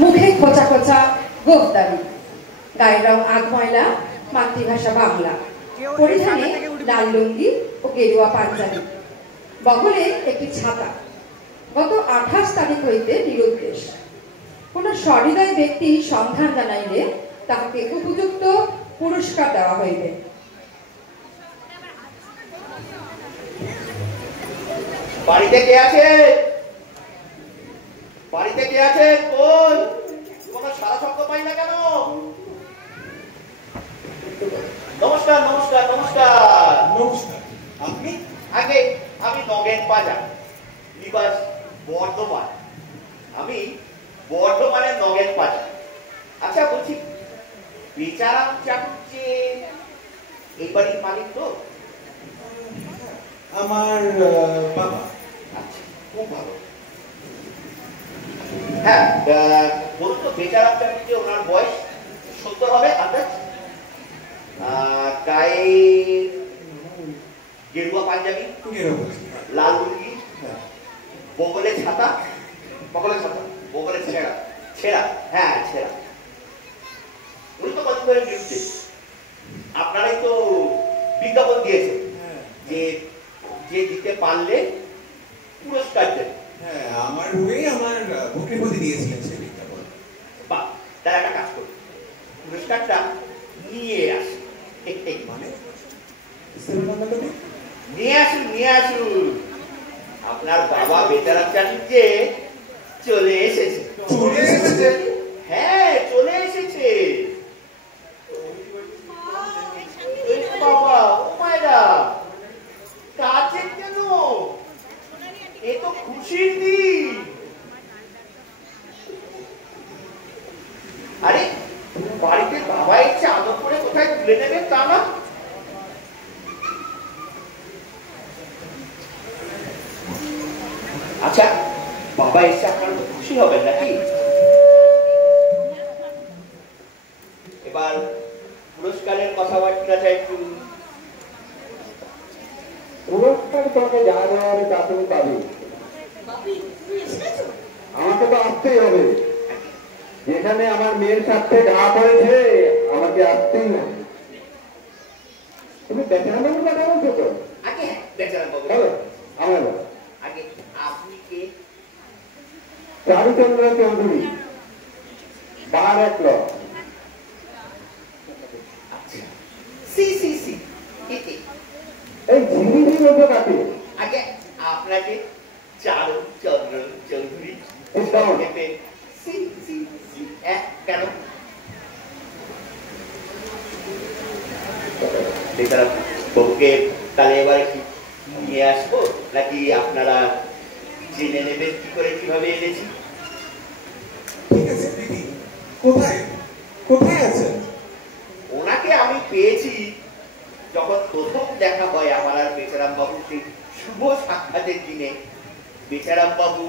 মুখে খোঁচা খোঁচা গোফদারি, গায়ের রং আগ ময়লা, মাতৃভাষা বাংলা, পরিধানে লাল লুঙ্গি ও গেরুয়া পাঞ্জাবি, বগলে একটি ছাতা। গত 28 তারিখ হইতে নিরুদ্দেশ। কোন সহৃদয় ব্যক্তি সন্ধান জানাইলে তাহাকে উপযুক্ত পুরস্কার দেওয়া হইবে। বাড়িতে কে আছে? বাড়িতে কে আছে? কোন কোনো সারা শব্দ পাই না কেন? নমস্কার নমস্কার নমস্কার নমস্কার। আপনি? আগে আমি নগেন পাজা, বিকজ বর্ধমান। আমি বর্ধমানের নগেন পাজা। আচ্ছা বলছি, বেচারাম চাটুর্যে এই বাড়ির মালিক তো? আমার বাবা। আচ্ছা, খুব ভালো। হ্যাঁ, বলুন তো বেচারাম চাটুর্যে ওনার বয়স 70 হবে আন্দাজ? গায়ে গেরুয়া পাঞ্জাবি, লাল লুঙ্গি, বগলে ছাতা, বগলে ছেঁড়া ছেঁড়া, হ্যাঁ ছেঁড়া। উনি তো কত ধরে নিচ্ছে, আপনারাই তো বিজ্ঞাপন দিয়েছেন যে যে দিতে পারলে পুরস্কার দেন। হ্যাঁ, আমার হয়ে আমার বুকের মধ্যে দিয়েছিলেন সেই বিজ্ঞাপন। বা তার একটা কাজ করুন, পুরস্কারটা নিয়ে আসুন। মানে নিয়ে আসুন, নিয়ে আসুন। আপনার বাবা বেচারাম চাটুর্যে চলে এসেছে। চলে এসেছে? হ্যাঁ, চলে এসেছে। বাবা, ও মায়েরা, কাজের কেন? এ তো খুশির দিন। আরে বাড়িতে বাবা এসে আদর করে কোথায় তুলে নেবে তা না? আচ্ছা, বাবা এসে আপনার তো খুশি হবেন নাকি? এবার পুরস্কারের কথাবার্তাটা একটু। পুরস্কার তোকে যা দেওয়ার তা তুমি পাবি। আমাকে তো আসতেই হবে, যেখানে আমার মেয়ের সাথে যা করেছে আমাকে আসতেই হবে। তুমি বেচারাম বাবুর কথা বলছো তো? আগে বেচারাম বাবু, আমার আগে আপনি কে? চারুচন্দ্র চৌধুরী, বার 1 লক্ষ। সি সি সি, এই ঝিমিঝি লোক কাটে। আগে আপনাকে চারুচন্দ্র চৌধুরী সি সি সি কেন? বেচারাম বাবুকে তাহলে এবার কি নিয়ে আসবো, নাকি আপনারা জেনে নেবেন কি করে কিভাবে এনেছি? ঠিক আছে দিদি, কোথায় কোথায় আছেন? ওনাকে আমি পেয়েছি যখন প্রথম দেখা হয় আমার আর বেচারাম বাবু সেই শুভ সাক্ষাতের দিনে। বেচারাম বাবু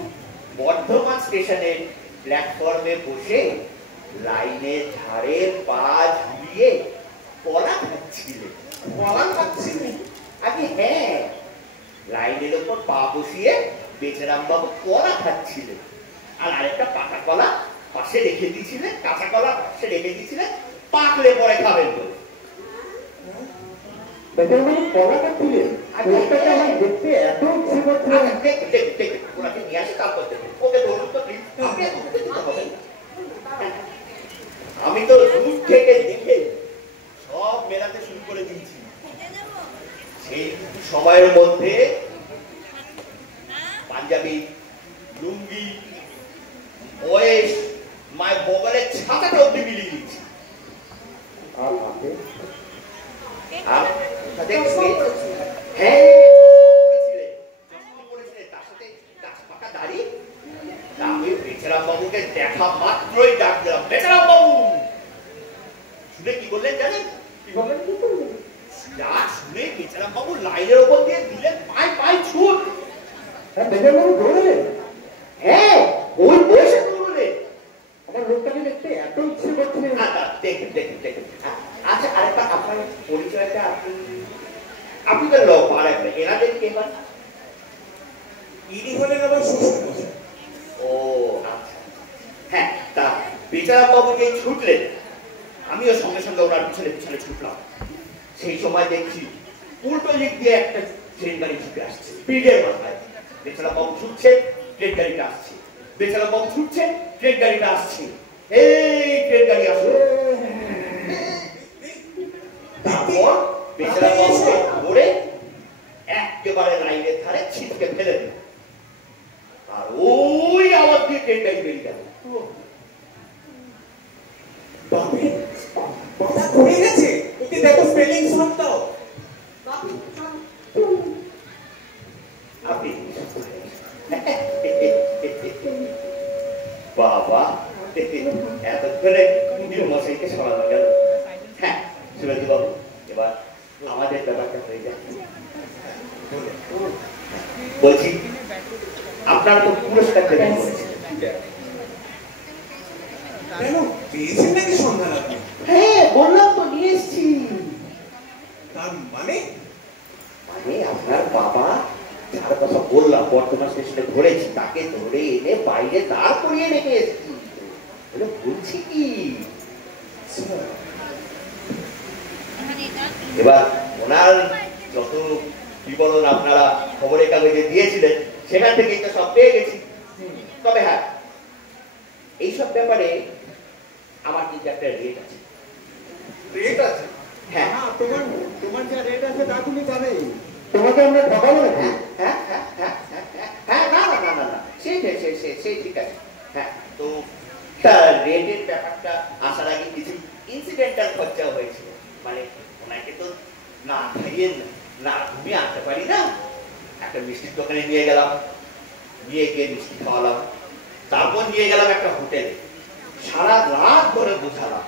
বর্ধমান স্টেশনের প্ল্যাটফর্মে বসে লাইনের ধারে পা ঝুলিয়ে কলা খাচ্ছিলেন। কলা খাচ্ছিলেন? আগে হ্যাঁ, লাইনের ওপর পা বসিয়ে বেচারাম বাবু কলা খাচ্ছিলেন, আর আরেকটা পাকা কলা পাশে রেখে দিয়েছিলেন, কাঁচা কলা পাশে রেখে দিয়েছিলেন, পাকলে পরে খাবেন বলে। বেচারাম বাবু কলা খাচ্ছিলেন? ওটাকে আমার দেখতে এত ইচ্ছে করছে। ওনাকে নিয়ে আসে, তারপর দেখুন। ওকে ধরুন তো প্লিজ। আমি তো দূর থেকে দেখে সব মেলাতে শুরু করে দিয়েছি। সেই সময়ের মধ্যে পাঞ্জাবি, লুঙ্গি, বয়স, মায়ের বগলের ছাতাটা অব্দি মিলিয়ে দিচ্ছি। দেখা মাত্রই ডাক দিলাম, বেচারাম বাবু। শুনে কি বললেন জানেন? যা শুনে বেচারাম বাবু লাইনের ওপর দিয়ে দিলেন পাই পাই ছুট। বেচারাম বাবু দৌড়লেন? হ্যাঁ, ওই বয়সে দৌড়লেন। আমার লোকটাকে দেখতে এত ইচ্ছে করছে। দেখুন দেখুন দেখুন। আচ্ছা, আরেকটা আপনার পরিচয়টা আপনি তো লোক আর একটা এনাদের কে হন? ইনি হলেন আমার শ্বশুর মশাই। ও আচ্ছা, হ্যাঁ তা বেচারাম বাবু যে ছুটলেন, আমিও সঙ্গে সঙ্গে ওনার পিছনে পিছনে ছুটলাম। সেই সময় দেখছি উল্টো দিক দিয়ে একটা ট্রেন গাড়ি ছুটে আসছে স্পিডের মাথায়। বেচারাম বাবু ছুটছে, ট্রেন গাড়িটা আসছে। বেচারাম বাবু ছুটছে, ট্রেন গাড়িটা আসছে। এই ট্রেন গাড়ি আসলো। তারপর বেচারাম বাবুকে ধরে একেবারে লাইনের ধারে ছিটকে ফেলে দিল। আর ওই আওয়াজ দিয়ে ট্রেন গাড়ি বেরিয়ে গেল। পড়ে গেছে, ওকে দেখো স্পেলিং সব দাও। আপনি বাবা এতক্ষণে মশাইকে সরানো গেল। হ্যাঁ সুরজি বাবু, এবার আমাদের ব্যাপারটা হয়ে যায়। বলছি আপনারা তো পুরস্কার দেবেন বলেছেন, কেন পেয়েছেন নাকি সন্ধান আপনি? হ্যাঁ বললাম তো, নিয়ে এসছি। তার মানে আপনার বাবা যার কথা বললাম বর্তমান স্টেশনে ধরেছি, তাকে ধরে এনে বাইরে দাঁড় করিয়ে রেখে এসছি। বলছি কি এবার ওনার যত বিবরণ আপনারা খবরের কাগজে দিয়েছিলেন সেখান থেকে তো সব পেয়ে গেছি। তবে হ্যাঁ, এইসব ব্যাপারে আমার কিন্তু একটা রেট আছে। রেট আছে? হ্যাঁ তোমার যা রেট আছে তা তুমি জানে। তোমাকে আমরা ঠকাবো না। হ্যাঁ হ্যাঁ হ্যাঁ হ্যাঁ হ্যাঁ না না না না না সেই ঠিক আছে। হ্যাঁ তো রেটের ব্যাপারটা আসার আগে কিছু ইনসিডেন্টাল খরচা হয়েছিল। মানে ওনাকে তো না খাইয়ে না ঘুমিয়ে আনতে পারি না। একটা মিষ্টির দোকানে নিয়ে গেলাম, নিয়ে গিয়ে মিষ্টি খাওয়ালাম। তারপর নিয়ে গেলাম একটা হোটেলে, সারা রাত ধরে বোঝালাম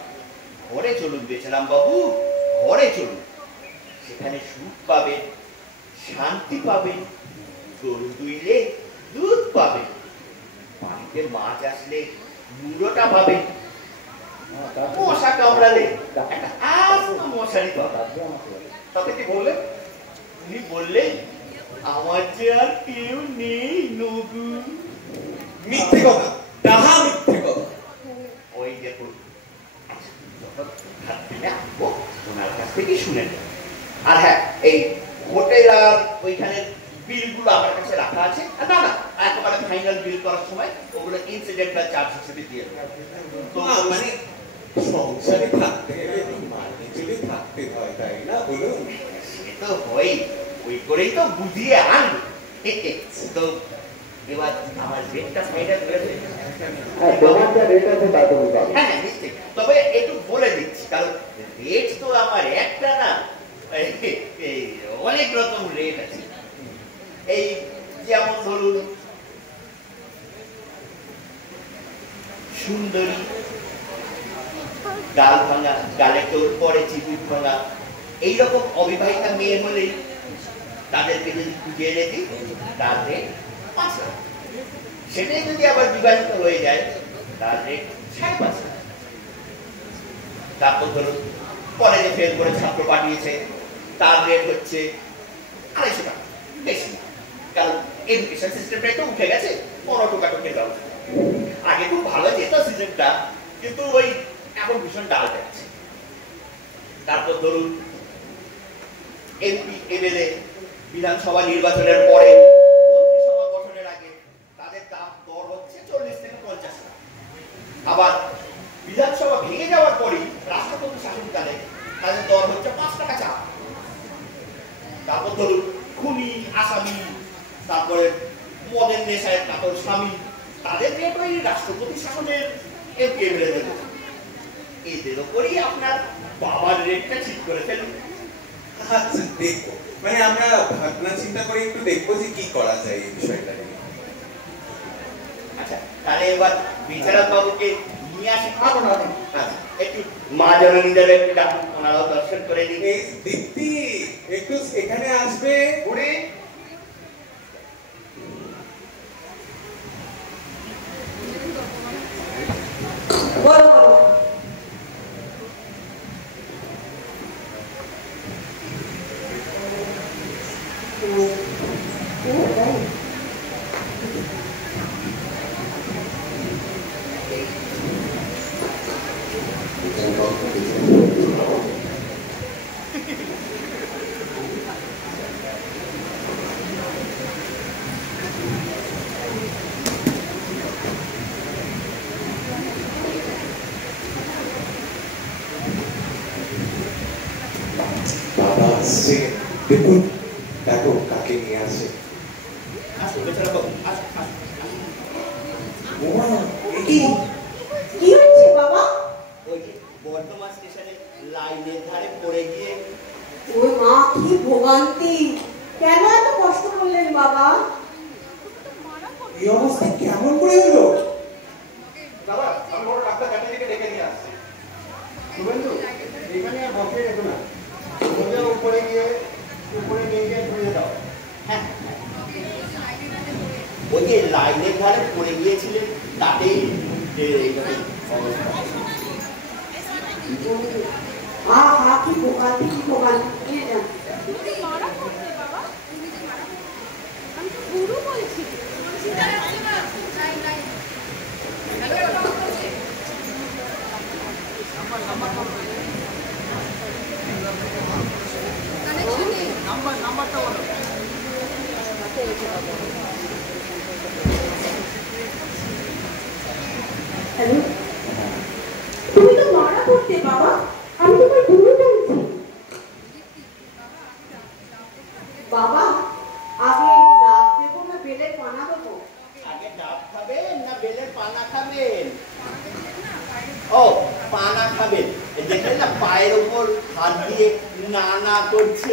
ঘরে চলুন বেচারাম বাবু, ঘরে চলুন, সেখানে সুখ পাবেন, শান্তি পাবেন, গরু দুইলে দুধ পাবেন, বাড়িতে মাছ আসলে মুড়োটা পাবেন, মশা কামড়ালে একটা আস্ত মশারি পাবেন। তবে কি বললেন? উনি বললেন আমার যে আর কেউ নেই নবু। মিথ্যে কথা, তাহা মিথ্যে কথা। ওই দেখুন ওনার কাছ থেকে শুনে নেন। আর হ্যাঁ, এই হোটেল আর ওইখানে বিলগুলো আমার কাছে রাখা আছে। না না, একেবারে ফাইনাল বিল করার সময় ওগুলো ইনসিডেন্টাল চার্জ হিসেবে দিয়ে দেবো। তো মানে সংসারে থাকতে গেলে মাটি চলে থাকতে হয়, তাই না বলুন? সে তো হয়, ওই করেই তো বুঝিয়ে আনবো। তো এবার আমার রেটটা ফাইনাল করে দেবে। তোমার যা রেট আছে তা তুমি পাবে। হ্যাঁ নিশ্চয়ই, তবে একটু বলে দিচ্ছি, কারণ রেট তো আমার একটা না, অনেক রকম রেট আছে। এই যেমন ধরুন সুন্দরী, গাল ভাঙা, গালে টোল পরে চিবুক ভাঙা, এইরকম অবিবাহিতা মেয়ে হলেই তাদেরকে যদি খুঁজে এনে দিই তার রেট 5 লাখ। সেটাই যদি আবার বিবাহিত হয়ে যায় তার রেট 5.5 লাখ। তারপর ধরুন কলেজে ফেল করে ছাত্র পাঠিয়েছে, তার রেট হচ্ছে 250 টাকা, বেশি। কারণ এডুকেশন সিস্টেমটাই তো উঠে গেছে, বড় টোকাটোকে দাও। আগে খুব ভালো যেত সিস্টেমটা, কিন্তু ওই এখন ভীষণ ডাল যাচ্ছে। তারপর ধরুন এমপি, এমএলএ, বিধানসভা নির্বাচনের পরে মন্ত্রিসভা গঠনের আগে তাদের দাম দর হচ্ছে 40 থেকে 50 টাকা। আবার বিধানসভা ভেঙে যাওয়ার পরই রাষ্ট্রপতি শাসনকালে তাদের দর হচ্ছে 5 টাকা চা। তারপর ধরুন খুনি, আসামি, তারপরে মদের নেশায় কাতর স্বামী, তাদের রেট ওই রাষ্ট্রপতি শাসনের এমপি এমএলএদের মতো। এদের ওপরই আপনার বাবার রেটটা ঠিক করে ফেলুন। আচ্ছা দেখবো, মানে আমরা ভাবনা চিন্তা করে একটু দেখবো যে কি করা যায় এই বিষয়টা নিয়ে। আচ্ছা তাহলে এবার বিচারক বাবুকে নিয়ে আসি। আচ্ছা একটু মা জননীদের একটু ডাকুন, ওনারাও দর্শন করে দিন। এই দীপ্তি একটু এখানে আসবে। বুড়ি আসছে, দেখুন দেখো কাকে নিয়ে আসে। আসো বেচারা বাবু, আসো আসো। কি হচ্ছে বাবা? ওই যে বর্ধমান স্টেশনে লাইনের ধারে পড়ে গিয়ে। ওই মা, কি ভোগান্তি! কেন এত কষ্ট করলেন বাবা? এই অবস্থা কেমন করে হলো? দাদা, আমি বড় ডাক্তার কাছে থেকে ডেকে নিয়ে আসছি। শুভেন্দু, এখানে আর বসে রেখো না, উপরে নিয়ে গিয়ে ধুয়ে দাও। হ্যাঁ, ওই যে লাইনের ধারে পড়ে গিয়েছিলেন, তাতেই এইভাবে অবস্থা। আহা, কি ভোগান্তি, কি ভোগান্তি! নিয়ে যান। হ্যালো, তুমি তো মারা পড়তে বাবা। আমি তোমার গুরু বলছি বাবা। আগে ডাব দেবো না বেলের পানা দেবো? আগে ডাব খাবেন না বেলের পানা খাবেন? ও, পানা খাবেন। দেখলেন না পায়ের উপর হাত দিয়ে না না করছে।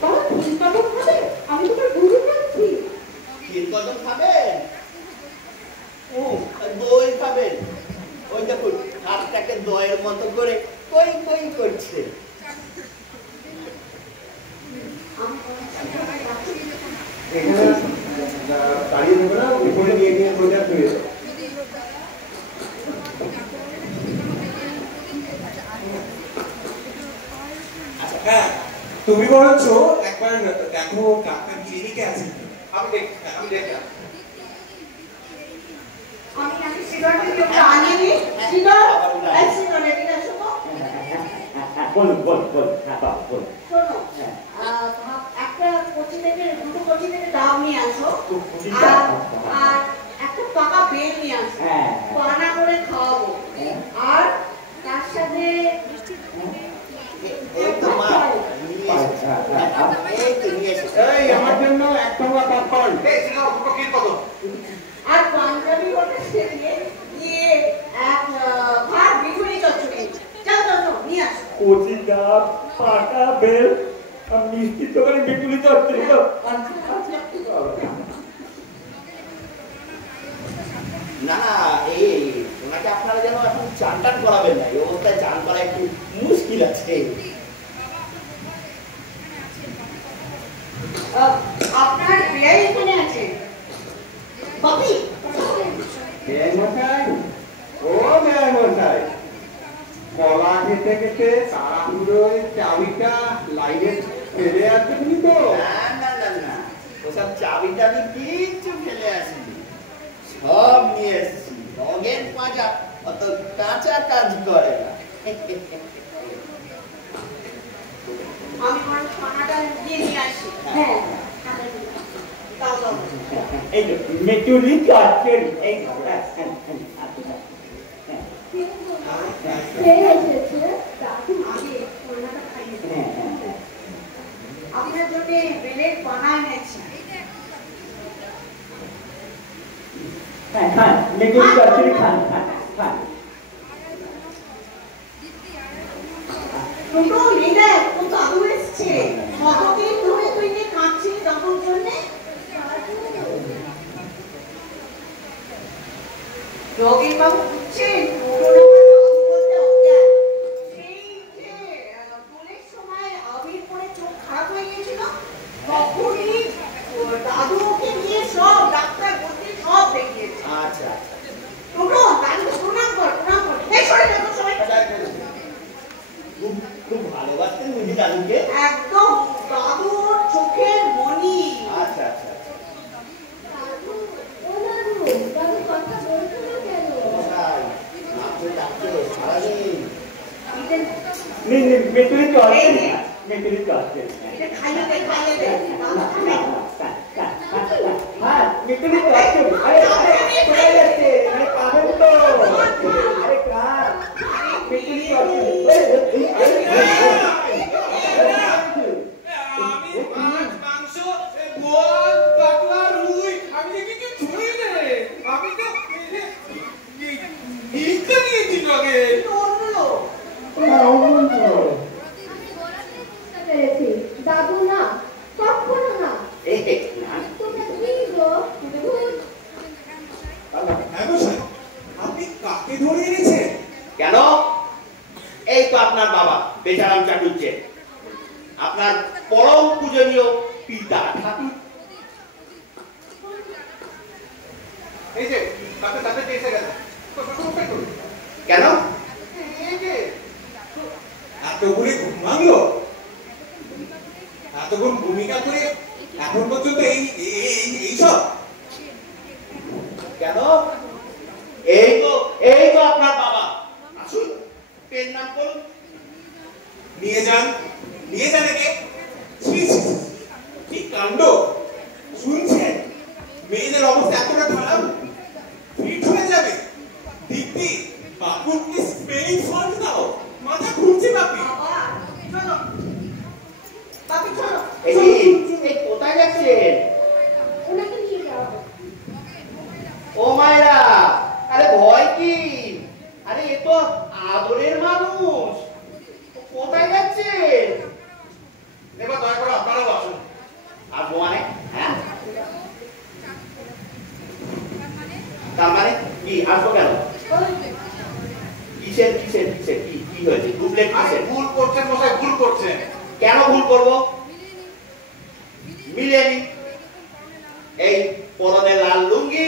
বাবা, তুমি কদম খাবে? আমি তোমার গুরু বলছি। ক্ষীর কদম খাবেন? ও, দই খাবেন? ওই দেখুন হাতটাকে দইয়ের মতো করে কই কই করছে। এখানে দাঁড়িয়ে দেবে না, উপরে নিয়ে গিয়ে প্রচার ধুয়ে দাও। হ্যাঁ, তুমি বরঞ্চ একবার দেখো ডাক্তার ক্লিনিকে আছে। আমি দেখলাম। আমি সিগারেটের জন্য আনিনি। সিগারেট এটা শোনো। বলুন। শোনো, একটা দুটো কচি থেকে ডাব নিয়ে আসো, আর একটা পাকা বেল নিয়ে আসো, পানা করে খাওয়াবো। আর তার সাথে এই আমার জন্য এক টঙ্কা পপকর্ন। আর পাঞ্জাবি ওটা সেরিয়ে দিয়ে এক ভাত বিঘুরি চচ্চড়ি। যাও নিয়ে আসো। কচি ডাব, পাকা বেল আর মিষ্টির দোকানে বেগুনি চচ্চড়ি তো। না না, এই ওনাকে আপনারা যেন এখন চান টান করাবেন না। এই অবস্থায় চান করা একটু মুশকিল আছে। আপনার বেয়াই এখানে আছে। বাপি, বেআই মশাই, ও বেআই মশাই, কলা খেতে খেতে তাড়াহুড়োয় চাবিটা লাইনে ফেলে আসেনি তো? না, ওসব চাবি টাবি কিচ্ছু ফেলে আসিনি, সব নিয়ে এসেছি। রঙের পাঁজা অত কাঁচা কাজ করে না। আমি আমার খানাটা নিয়ে আসি। হ্যাঁ, দাও। এই যে মেটুলি চচ্চড়ি এই আপনার জন্য বেলের পানা এনেছি। খান, মেটুলি চচ্চড়ি খান। দুটো মিলে তো দাদু এসছে। কতদিন ধরে তুই যে কাঁদছিস দাদুর জন্যে? যোগীন বাবু বুঝছেন, দাদু বলতে অজ্ঞান। সেই যে দোলের সময় আবির পরে চোখ খারাপ হয়ে গিয়েছিল, তখনই দাদু ওকে নিয়ে সব ডাক্তার বলতে সব দেখিয়েছে। আচ্ছা, দুটো দাদুকে প্রণাম কর। এই সরে দেখো সবাই। খুব ভালোবাসতেন বুঝি দাদুকে? একদম দাদুর চোখের মণি। আচ্ছা। মেটুলি চচ্চড়ি। এটা খাইয়ে দে। দাদু খাবে। হ্যাঁ, মেটুলি চচ্চড়ি। আরে চলে যাচ্ছে, আরে খাবেন তো? আরে খান, মেটুলি চচ্চড়ি। নগে দাদু না কখনো না তোমরা কি গো আপনি কাকে ধরে এনেছেন? কেন? এই তো আপনার বাবা বেচারাম চাটুর্যে, আপনার পরম পূজনীয় পিতা ঠাকুর। এই যে তাকে তাকে এসে গেল কেন? এই যে এতগুলি ঘুম ভাঙলো, এতক্ষণ ভূমিকা করে এখন পর্যন্ত এইসব কেন? এই তো আপনার বাবা। আসুন, পেন নাম করুন। নিয়ে যান একে। কি কাণ্ড! শুনছেন মেয়েদের অবস্থা এতটা খারাপ, ফিট হয়ে যাবে। দীপ্তি, বাপুকে স্পেলিং সল্ট দাও, মাথা ঘুরছে বাপি। এই কোথায় যাচ্ছেন? ওনাকে নিয়ে যাও ও মায়েরা, আরে ভয় কি? আরে এ তো আদরের মানুষ, কোথায় যাচ্ছেন? এবার দয়া করে আপনারাও আসুন। আসবো মানে? হ্যাঁ, তার মানে কি আসবো কেন? কিসের কি হয়েছে? ডুপ্লেট কিসের? ভুল করছেন মশাই, ভুল করছেন। কেন ভুল করবো? মিলেনি। এই পরনে লাল লুঙ্গি,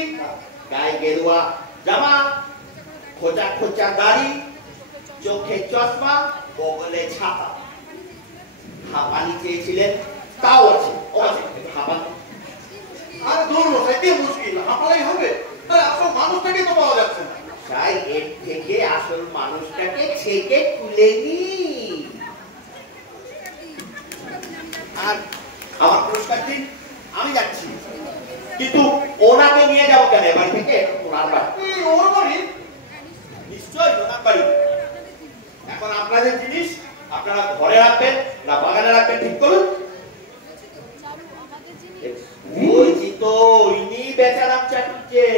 গায়ে গেরুয়া জামা, খোঁচা খোঁচা দাড়ি, চোখে চশমা, বগলে ছাতা। হাঁপানি চেয়েছিলেন, তাও আছে। ও আছে হাঁপানি। আরে দূর মশাই, কি মুশকিল, হাঁপালাই হবে? আরে আসল মানুষটাকে তো পাওয়া যাচ্ছে না। তাই এর থেকে আসল মানুষটাকে ছেকে তুলে নি। আর আমার পুরস্কার দিন, আমি যাচ্ছি। কিন্তু ওনাকে নিয়ে যাবো কেন বাড়ি থেকে? ওনার বাড়ি। ওর বাড়ি? নিশ্চয়ই ওনার বাড়ি। এখন আপনাদের জিনিস আপনারা ঘরে রাখবেন না বাগানে রাখবেন ঠিক করুন। বলছি তো, ইনি বেচারাম চাটুর্যে।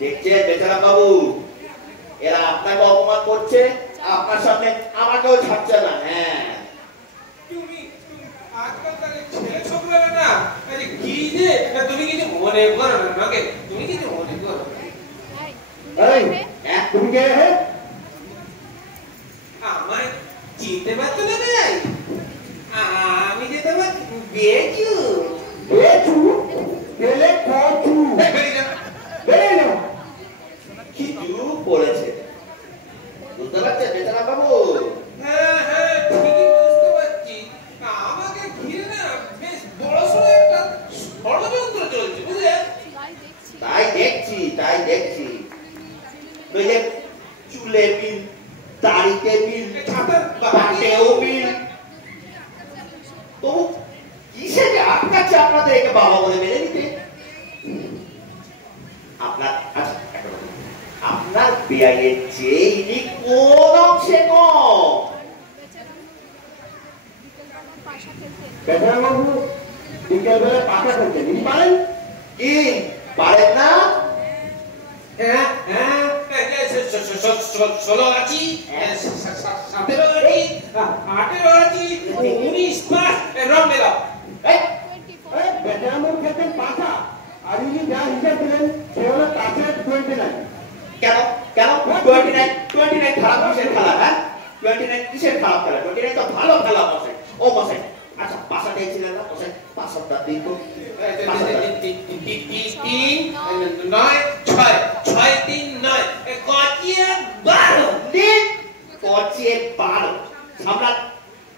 দেখছেন বেচারাম বাবু, এরা আপনাকে অপমান করছে, আপনার সামনে আমাকেও ছাড়ছে না। হ্যাঁ, তুমি আজকালকার ছেলে ছোকরা না, আরে কি যে তুমি কিছু মনে করো না নাকি? তুমি কিছু মনে করো না। হ্যাঁ, তুমি কে হে? আমার চিনতে পারছো না ভাই? আমি যে তোমার বেচু। বেচু? গেলে কচু। বেরিয়ে যা, বেরিয়ে যা। কি চুপ পড়েছে, বুঝতে পারছেন বেচারাম বাবু? হ্যাঁ, ঠিকই বুঝতে পারছি। আমাকে ঘিরে না বেশ বড়সড় একটা ষড়যন্ত্র চলছে, বুঝলে? তাই দেখছি। ওই যে চুলে বিল, দাড়িতে বিল, হাতেও বিল। তো কিসে যে আটকাচ্ছে আপনাদের একে বাবা বলে মেনে নিতে? আপনার বেআইয়ের চেয়ে ইনি কোন অংশে কম? বেচারাবাবু বিকেলবেলা পাতা খেলতে তিনি পারেন? কি পারেন না? হ্যাঁ, 16 আছি, 17 আছি, 18 আছি, 19 পাস, রং মেলাও। বেচারাবাবু খেলতেন পাতা, আর ইনি যা হিসাব দিলেন সে হলো কাছে 29। কেন 29 খারাপ কিসের খেলা? হ্যাঁ, 29 কিসের খারাপ খেলা? 29 তো ভালো খেলা মশাই। ও মশাই, আচ্ছা পাশা দিয়েছিলেন না মশাই? পাশাটা দিন তো। 6-3-9 কচিয়ে 12 দিন কচিয়ে 12। সামলান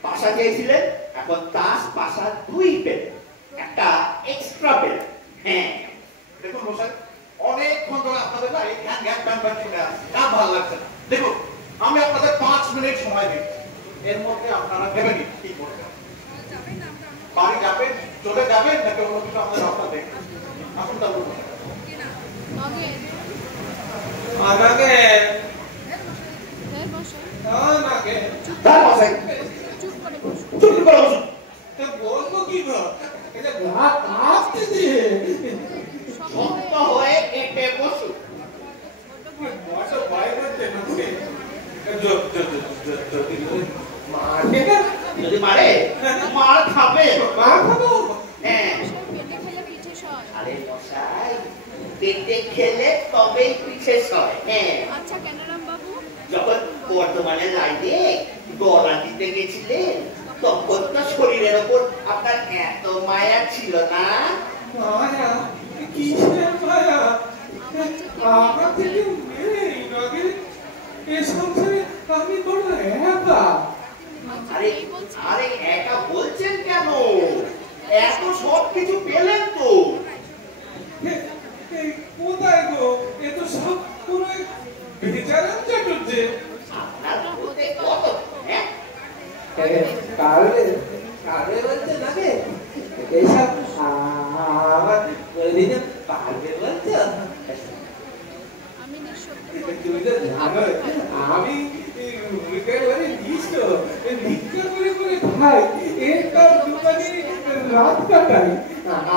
পাশা দিয়েছিলেন, এখন তাস পাশা 2 পেল, একটা এক্সট্রা পেল। হ্যাঁ, দেখুন মশাই, অনেকক্ষণ ধরে আপনাদের না এই জ্ঞান শুনে আসছি, আর ভালো লাগছে না। দেখুন, আমি আপনাদের 5 মিনিট সময় দিচ্ছি, এর মধ্যে আপনারা ভেবে নিন কি করবেন। বাড়ি যাবেন, চলে যাবেন, নাকি অন্য কিছু আমাদের রাস্তা দেখবেন? আসুন তাহলে আমাকে তার মশাই চুপ করে বসুন। বলবো কি এটা ঘা কাঁপতে দিয়ে শক্ত হয়ে কেটে বসুন। মারবে না? যদি মারে মার খাবে। মার খাবো? হ্যাঁ। আরে মশাই, পেটে খেলে তবেই পিঠে সয়। হ্যাঁ। আচ্ছা কেন রাম বাবু? যখন বর্ধমানের লাইনে দড়া দিতে গেছিলেন তখন তো শরীরের ওপর আপনার এত মায়া ছিল না? মায়া? কিসের মায়া? আমার থেকে নেই নাকি? এ সংসারে আমি বড় একা। আরে আরে একা বলছেন কেন? এত সব কিছু পেলেন তো। কোথায় গো? এ তো সব পুরো বেচারাম চাটুর্যে। আপনার বলতে কত? হ্যাঁ, কারণে বলছে নাকি এইসব আমার করে দিতে পারবে বলছো? আমি তুমি তো জানো আমি একেবারে নিষ্ঠ ভিক্ষা করে করে খাই এর কার দোকানে রাত কাটাই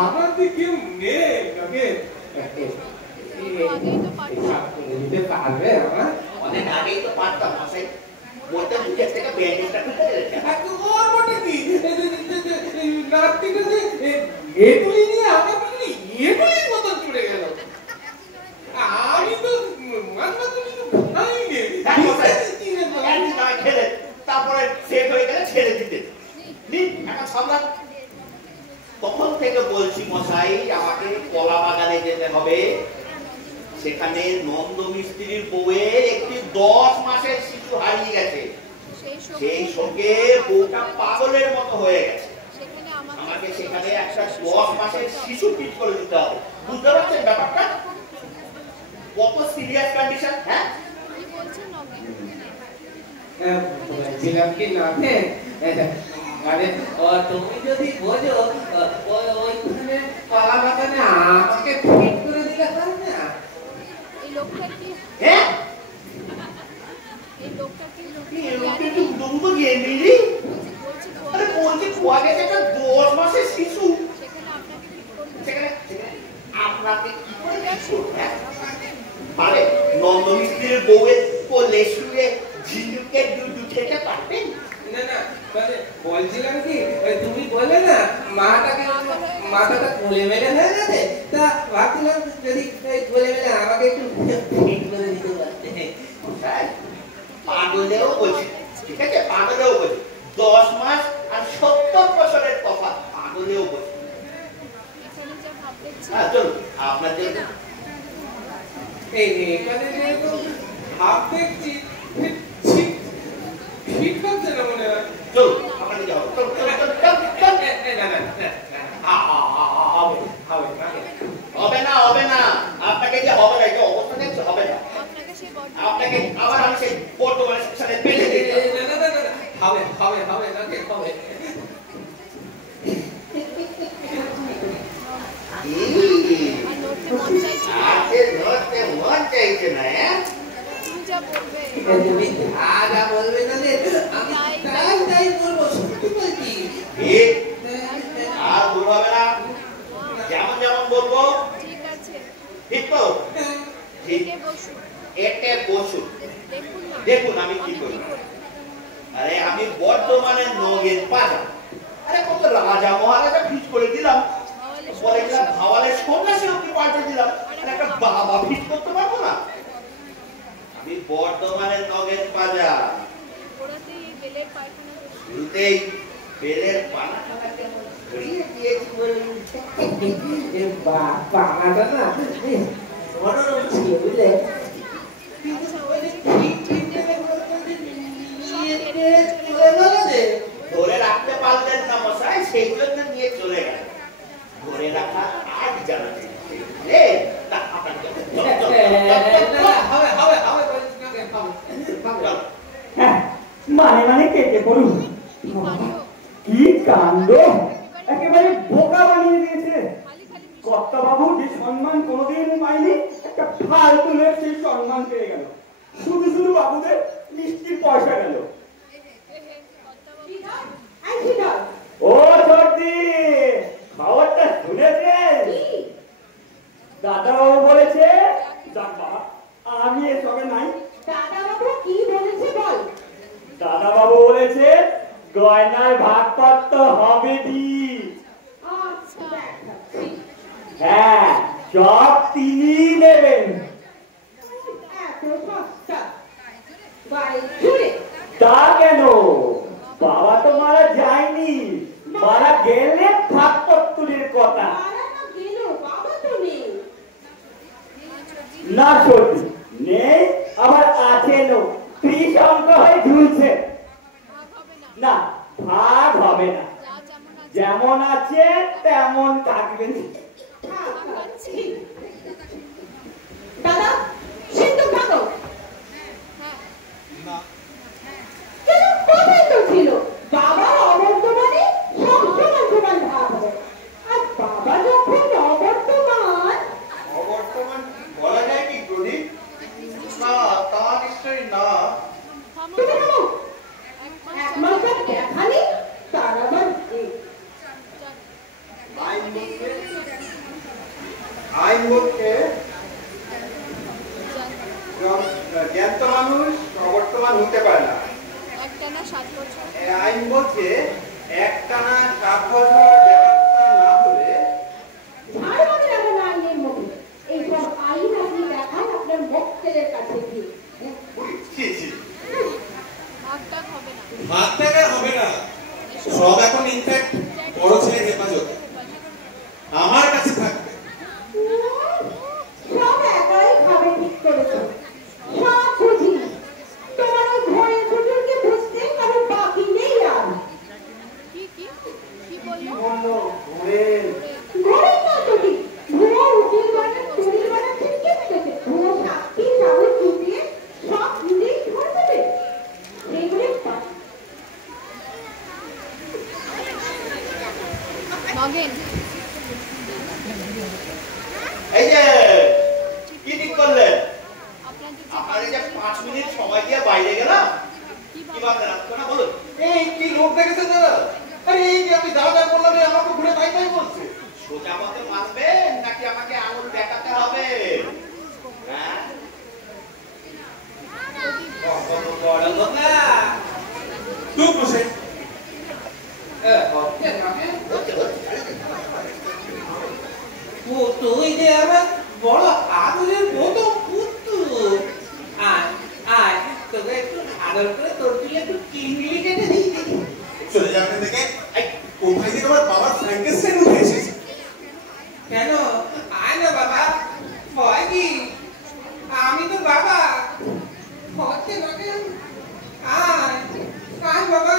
আমার তো কেউ নেই নাকি দিতে পারবে আমার অনেক আগেই তো পারতাম মশাই। বলতে মুখের থেকে ব্যান্ডেজটা খুলে দিয়েছে। এগুলি নিয়ে আমার মানে এগুলির মতন চলে গেল। আমি তো খেলে তারপরে সেট হয়ে গেলে ছেড়ে দিতে। এখন সামলান। তখন থেকে বলছি মশাই, আমাকে কলা বাগানে যেতে হবে। সেখানে নন্দ মিস্ত্রির বউয়ের একটি 10 মাসের শিশু হারিয়ে গেছে। সেই শোকে বউটা পাগলের মতো হয়ে গেছে। আমাকে সেখানে একটা 10 মাসের শিশু পিট করে দিতে হবে। বুঝতে পারছেন ব্যাপারটা কত সিরিয়াস কন্ডিশন? হ্যাঁ, বলছিলাম কি না মানে তুমি যদি বোঝো ওইখানে কলা বাগানে আমাকে ফিট করে দিলে হয় না? এই লোকটা কি? হ্যাঁ, এই লোকটা কি? একটু দুটো গিয়ে মিলি। আরে বলছি খোয়া গেছে একটা 10 মাসের শিশু। সেখানে আপনাকে কি করে দেখো? হ্যাঁ, আরে নন্দ মিস্ত্রির বউয়ের কোলে শুয়ে ঝিনুকে দুধ খেতে পারবেন? না না মানে বলছিলাম কি তুমি বলে না মাথাটা কোলে মেলে হয়ে গেছে তা ভাবছিলাম যদি কোলে মেলে আমাকে একটু ফিট করে দিতে পারতে। পাগলেও বলছি, ঠিক আছে, পাগলেও বলছি। 10 মাস আর 70 বছরের তফাৎ, পাগলেও বলছি। চলুন আপনাদের এখানে যেরকম ভাব দেখছি ঠিক হচ্ছে না মনে হয়। চলুন আপনাদের যাও। হবে না, হবে না, আপনাকে যে হবে না, যে অবস্থা দেখছে হবে না। আপনাকে আবার আমি সেই বর্তমানের সাথে পেলে দিই। হবে হবে হবে নাকি হবে? মন চাইছে না। তুমি যা বলবে না আমি তাই বলবো, সত্যি বলছি। আর ভুল হবে না, যেমন যেমন বলবো। ঠিক তো? এতে বসুন, দেখুন আমি কি করি। আরে আমি বর্ধমানের নগের পাজা, আরে কত রাজা মহারাজা ফিট করে দিলাম, বলে দিলাম ভাওয়ালের সন্ন্যাসী অব্দি পাল্টে দিলাম, আর একটা বাবা ফিট করতে পারবো না? আমি বর্ধমানের নগের পাজা। শুরুতেই বেলের পানা কেমন ধরিয়ে দিয়েছি বলুন। পানাটা না মনোরম ছিল বুঝলে, ধরে রাখতে পারলেন না মশাই, সেই জন্য নিয়ে চলে গেল। ধরে রাখা আজ জানা নেই। মানে কেটে পড়ুন। কি কাণ্ড, একেবারে বোকা বানিয়ে দিয়েছে। কর্তা বাবু যে সম্মান কোনোদিন পাইনি, একটা ফালতু লোক সেই সম্মান পেয়ে গেল। শুধু শুধু বাবুদের মিষ্টির পয়সা গেল। ও চর্দি, খবরটা শুনেছেন? দাদাবাবু বলেছে, যাক বাবা আমি এর সঙ্গে নাই। দাদাবাবু কি বলেছে বল? সব তিনি নেবেন। এত সস্তা বাড়ি জুড়ে তা কেন? বাবা তো মারা যায়নি, মারা গেলে থাকতত্তুরের কথা। মারা না গেল, বাবা তো নেই। না সত্যি নেই, আবার আছেনও, ত্রিশঙ্ক হয়ে ঝুলছে। না, ভাগ হবে না, যেমন আছে তেমন থাকবেন। দাদা সিদ্ধ থাকো। কোথায় তো ছিল বাবার অবর্তমানে সবসময় সমান ভাব হবে, আর বাবা যখন অবর্তমান বলা যায় কি প্রদীপ? না, তা নিশ্চয়ই না। তুমি থামো। এক মাসের দেখা নেই, তার আবার আইন বলছে জ্ঞাত মানুষ অবর্তমান হতে পারে না। একটানা 7 বছর। আইন বলছে একটানা 7 বছর ব্যবস্থা না হলে ঝাড় মারলে এমন আইনের মুখে এইসব আইন আপনি দেখান আপনার মক্কেলের কাছে গিয়ে। ভাগটা হবে না। ভাগ টাকা হবে না, সব এখন ইনফ্যাক্ট বড় ছেলের হেফাজত আমার কাছে থাকবে। সব একাই খাবে ঠিক করেছো, সব বুঝি। তোমার ওই ঘরের শ্বশুরকে বুঝতে কারো বাকি নেই আর। কি বললো? ঘরের না তো কি, ভুয়ো উকিল বানা চুরি বানা ঠিক কেটেছে, ভুয়ো সাক্ষী সাবুত চুটিয়ে সব নিজেই ধরে দেবে। সেইগুলি নগেন এই যে কি ঠিক করলেন? আপনাদের আপনার এই যে 5 মিনিট সময় দিয়ে বাইরে গেলাম, কি ভাবলেন আপনারা বলুন? এই কি লোক দেখেছেন দাদা? আরে এই যে আমি দাদা বললাম আমাকে ঘুরে তাই তাই বলছে। সোজা পথে মারবেন নাকি আমাকে আঙুল দেখাতে হবে? হ্যাঁ, বড় লোক না। তুই বসে তুই যে আমার বড় আদরের প্রথম পুত্র। আয় আয়, তোকে একটু আদর করে তোর তুই একটু চিংড়ি কেটে দিই। চলে যাবেন থেকে। কোথায় থেকে আমার বাবার ফ্র্যাঙ্কেস্টাইন উঠে এসেছে। কেন? আয় না বাবা, হয় কি আমি তো বাবা হচ্ছে নগে। আয় আয় বাবা।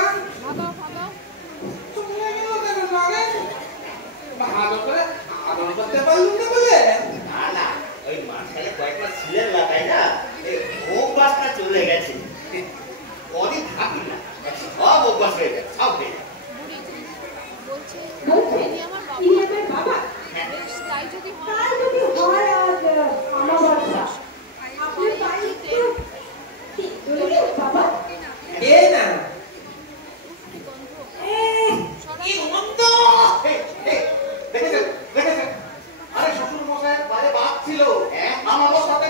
চলে গেল কেন নগে? ভালো করে আদর করতে পারলুম না বলে? না না, ওই মাঝখানে কয়েকবার ছিলেন না তাই না, এই অভ্যাসটা চলে গেছে। অনেক থাকি না, সব অভ্যাস হয়ে গেছে, সব হয়ে গেছে। বলছে ইনি আমার বাবা। তাই যদি তাই যদি হয় আজ আমাবস্যা, আপনি তাই একটু ঠিক করে বাবা। এ না কি মন্দ! দেখেছেন দেখেছেন? আরে শ্বশুর মশাইয়ের পায়ে বাপ ছিল, আমার সাথে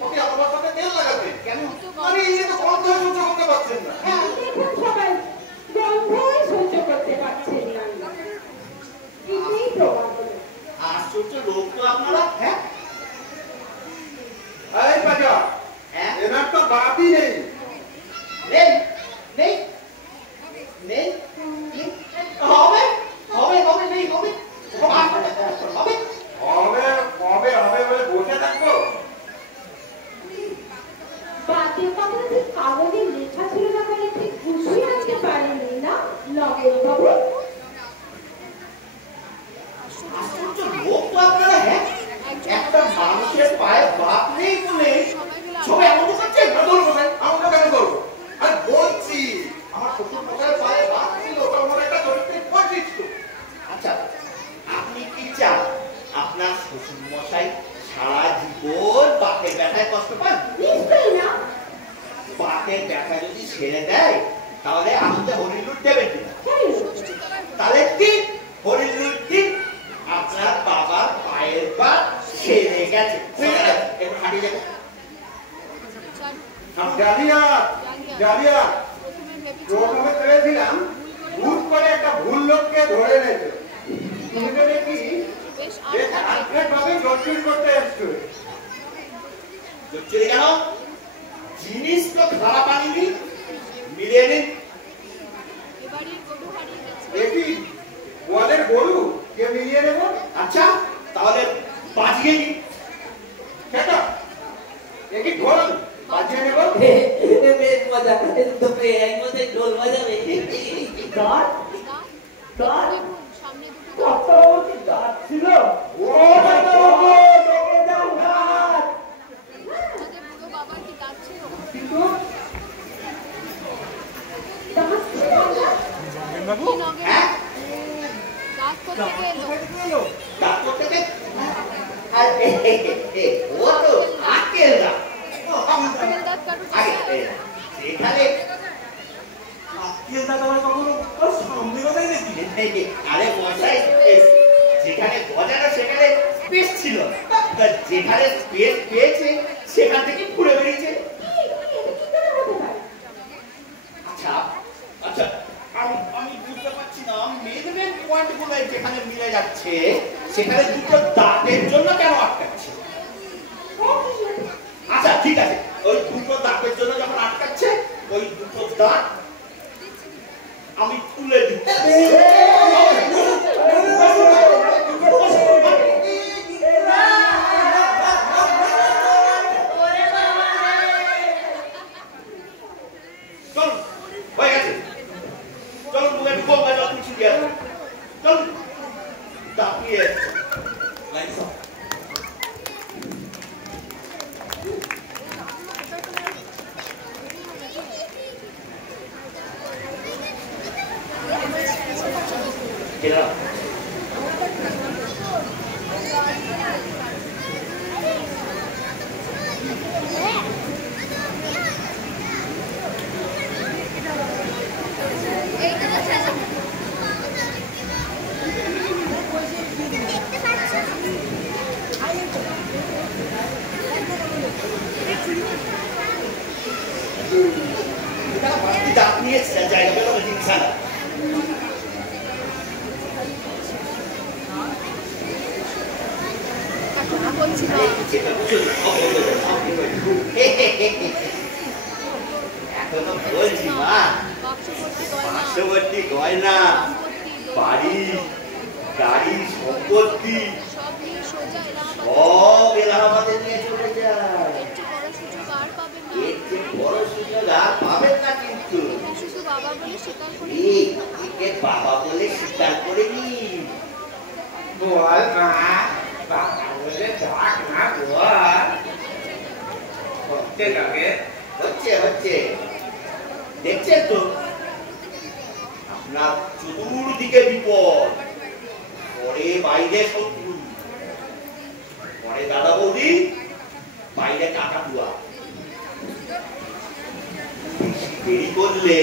তোকে আমার সাথে তেল লাগাতে কেন? আরে এই তো গন্ধ সহ্য করতে পারছেন না। হ্যাঁ, দেখুন সবাই গন্ধই সহ্য করতে পারছেন না। এটাই প্রমাণ হলো। আশ্চর্য লোক তো আপনারা। হ্যাঁ এই বাজা, হ্যাঁ, এনার তো বাপই নেই। নেই নেই নেই, হবে হবে হবে, নেই হবে হবে হবে হবে হবে বলে বসে থাকবো? বাকি কথা যে কাগজে লেখা ছিল না বলে ঠিক গুছিয়ে আনতে পারেনি না নগেন বাবু। আশ্চর্য লোক তো আপনারা। হ্যাঁ, একটা মানুষের পায়ে বাপ নেই বলে সবাই এমন করছেন। ধরুন মশাই, আমরা কেন করবো? আরে বলছি আমার শ্বশুর মশাইয়ের পায়ে বাপ ছিল, ওটা একটা চরিত্রের বৈশিষ্ট্য। আচ্ছা, আপনি কি চান আপনার শ্বশুর মশাই সারা জীবন বাপের ব্যথায় কষ্ট পান? নিশ্চয়ই না। বাপের ব্যথা যদি ছেড়ে দেয় তাহলে আমাকে হরিলুট দেবেন কিনা? তাহলে কি হরিলুট কি? আপনার বাবার পায়ের বাপ ছেড়ে গেছে। একটু হাঁটিয়ে যাবো। জালিয়া জালিয়া, প্রথমে ভেবেছি প্রথমে ভেবেছিলাম ভুল করে একটা ভুল লোককে ধরে এনেছে, কিন্তু দেখি বেশ যে কালকে ভাবে জটিল করতে এসছো চুরি কেন? জিনিস তো খারাপ আনিনি, মিলিয়ে নিন। এবারে গরু হারিয়ে গেছে। দেখি গোয়ালের গরু কে মিলিয়ে নেবো? আচ্ছা তাহলে বাজিয়ে নিন। সেটা দেখি ঢোল বাজিয়ে নেবো। বেশ মজা তো এই মধ্যে ঢোল বাজাবে দাঁত দাঁত দেখুন সামনে দুটো কর্তাবাবুর কি দাঁত ছিল? ও কর্তাবাবু, দেখে যাও দাঁত। আমাদের বুড়ো বাবার কি দাঁত ছিল? কিন্তু দাঁত ছিল না? কি নগেন? হ্যাঁ দাঁত কোথা থেকে এলো? দাঁত করতে দে। আর ও তো আকেল দাঁত। আক্কেল দাঁত কারুর আগে কাছে? সেখানে আত্মীয় দাদা আমার কখনো ওর সামনে কথাই নাকি? আরে মশাই, যেখানে গজানো সেখানে স্পেস ছিল না। তা যেখানে স্পেস পেয়েছে সেখান থেকে ঘুরে বেরিয়েছে। আচ্ছা আচ্ছা, আমি বুঝতে পারছি না মেজরমেন্ট পয়েন্ট গুলো যেখানে মিলে যাচ্ছে সেখানে দুটো দাঁতের জন্য কেন আটকাচ্ছে? আচ্ছা ঠিক আছে, ওই দুটো দাঁতের জন্য যখন আটকাচ্ছে ওই দুটো দাঁত আমি তুলে দিচ্ছি। চলুন হয়ে গেছে, চলুন মুখে একটু গঙ্গা জল কিছু দিয়ে আসুন। চলুন দাপিয়ে লাইটস অফ। কেনা দাঁত নিয়ে জায়গা পেল না জিনিস আনা। এখনো বলছি না। এখনো বলছি মা, বাক্স ভর্তি গয়না, পার্শ্ববর্তী গয়না, সম্পত্তি, বাড়ি, গাড়ি, সম্পত্তি সব নিয়ে সোজা এলাহাবাদ। সব এলাহাবাদে নিয়ে চলে যায়। একটু বড় সুযোগ আর পাবেন না। এর চেয়ে বড় সুযোগ আর পাবেন না কিন্তু। শুধু বাবা বলে স্বীকার করে একে বাবা বলে স্বীকার করে নি। বল মা বাবা বলে ডাক না বল হচ্ছে লাগে হচ্ছে হচ্ছে, দেখছেন তো আপনার চতুর্দিকে বিপদ, পরে বাইরে শত্রু, পরে দাদা বৌদি, বাইরে কাকাতুয়া। দেরি করলে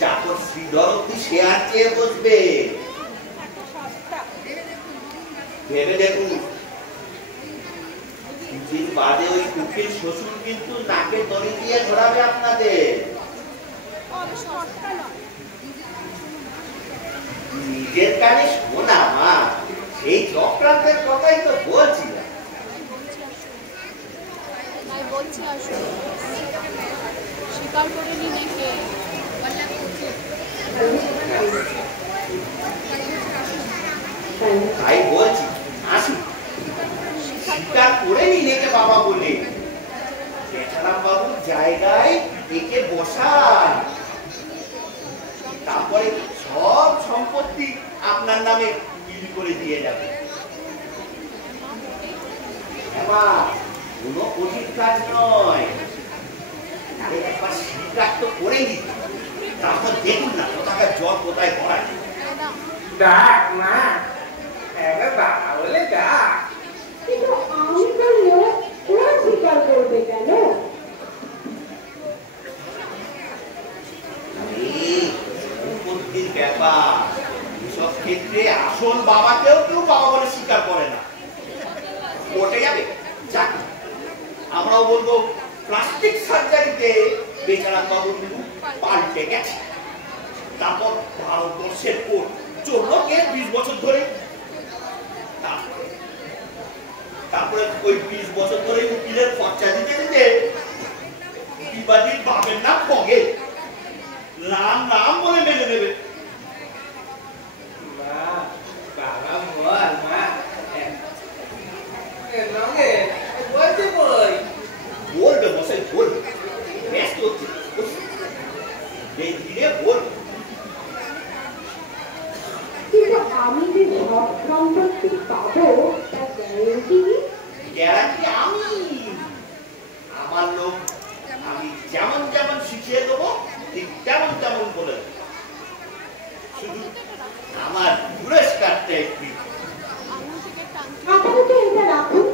চাকর শ্রীধর অব্দি শেয়ার চেয়ে বসবে। ভেবে দেখুন, কিছুদিন বাদে ওই কুকির শ্বশুর কিন্তু নাকে দড়ি দিয়ে ধরাবে আপনাদের। নিজের কানে শোনা মা, সেই চক্রান্তের কথাই তো বলছিলাম। তাই বলছি আসলে স্বীকার করে নি দেখে তাই বলছি আসুন স্বীকার করে নি একে বাবা বলে। বেচারাম বাবুর জায়গায় একে বসান, তারপরে সব সম্পত্তি আপনার নামে বিল করে দিয়ে যাবে। কোনো কঠিন কাজ নয়, আরে একবার স্বীকার তো করে নি, তারপর দেখুন না কোথাকার জল কোথায় ভরা। ডাক মা এবার বাবা বলে ডাক কিন্তু আমি বললেও ওরা স্বীকার করবে কেন? সম্পত্তির ব্যাপার, এসব ক্ষেত্রে আসল বাবাকেও কেউ বাবা বলে স্বীকার করে না। কোর্টে যাবে, যাক আমরাও বলবো প্লাস্টিক সার্জারিতে বেচারা বাবুর মুখ পাল্টে গেছে। তারপর ভারতবর্ষের কোর্ট চলল কে 20 বছর ধরে। তারপরে ওই 20 বছর ধরে উকিলের খরচা দিতে দিতে উকিলবাজির বাপের নাম খগে রাম রাম বলে মেনে নেবে। বাবা বল মা নগে বলতে বই বলবে মশাই বলবে ব্যস্ত হচ্ছে দেখলে বল। কিন্তু আমি যে সব সম্পত্তি পাবো তার গ্যারেন্টি গ্যারান্টি আমি আমার লোক আমি যেমন যেমন শিখিয়ে দেবো ঠিক তেমন তেমন বলে শুধু আমার পুরস্কারটা একটু আপাতত এটা রাখুন।